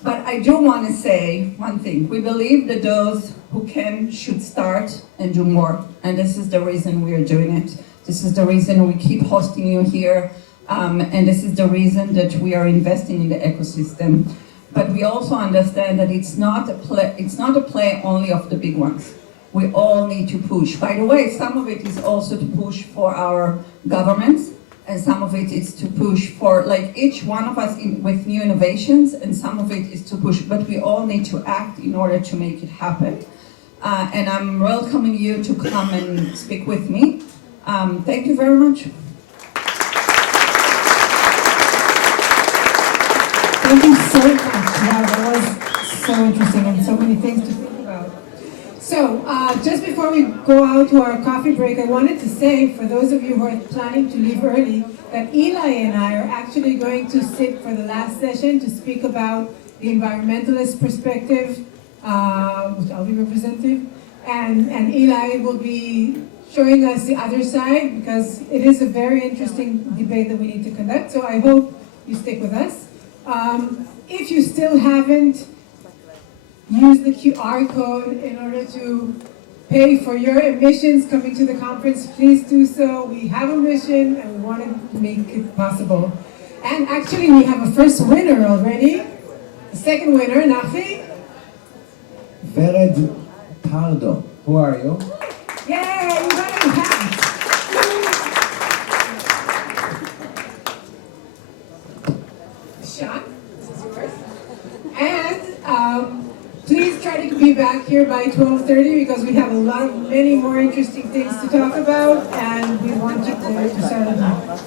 but I do want to say one thing. We believe that those who can should start and do more. And this is the reason we are doing it. This is the reason we keep hosting you here. And this is the reason that we are investing in the ecosystem. But we also understand that it's not a play only of the big ones. We all need to push. By the way, some of it is also to push for our governments, and some of it is to push for, like, each one of us with new innovations, and some of it is to push, but we all need to act in order to make it happen. And I'm welcoming you to come and speak with me. Thank you very much. Thank you so much. Wow, that was so interesting and so many things to think about. So, just before we go out to our coffee break, I wanted to say, for those of you who are planning to leave early, that Eli and I are actually going to sit for the last session to speak about the environmentalist perspective, which I'll be representing, and Eli will be showing us the other side, because it is a very interesting debate that we need to conduct, so I hope you stick with us. If you still haven't used the QR code in order to pay for your admissions coming to the conference, please do so. We have a mission and we want to make it possible. And actually we have a first winner already. The second winner, Nafi. Vered Pardo, who are you? Yay, you got a hat. Sean, this is yours. And please try to be back here by 12:30, because we have many more interesting things to talk about, and we want you to start it now.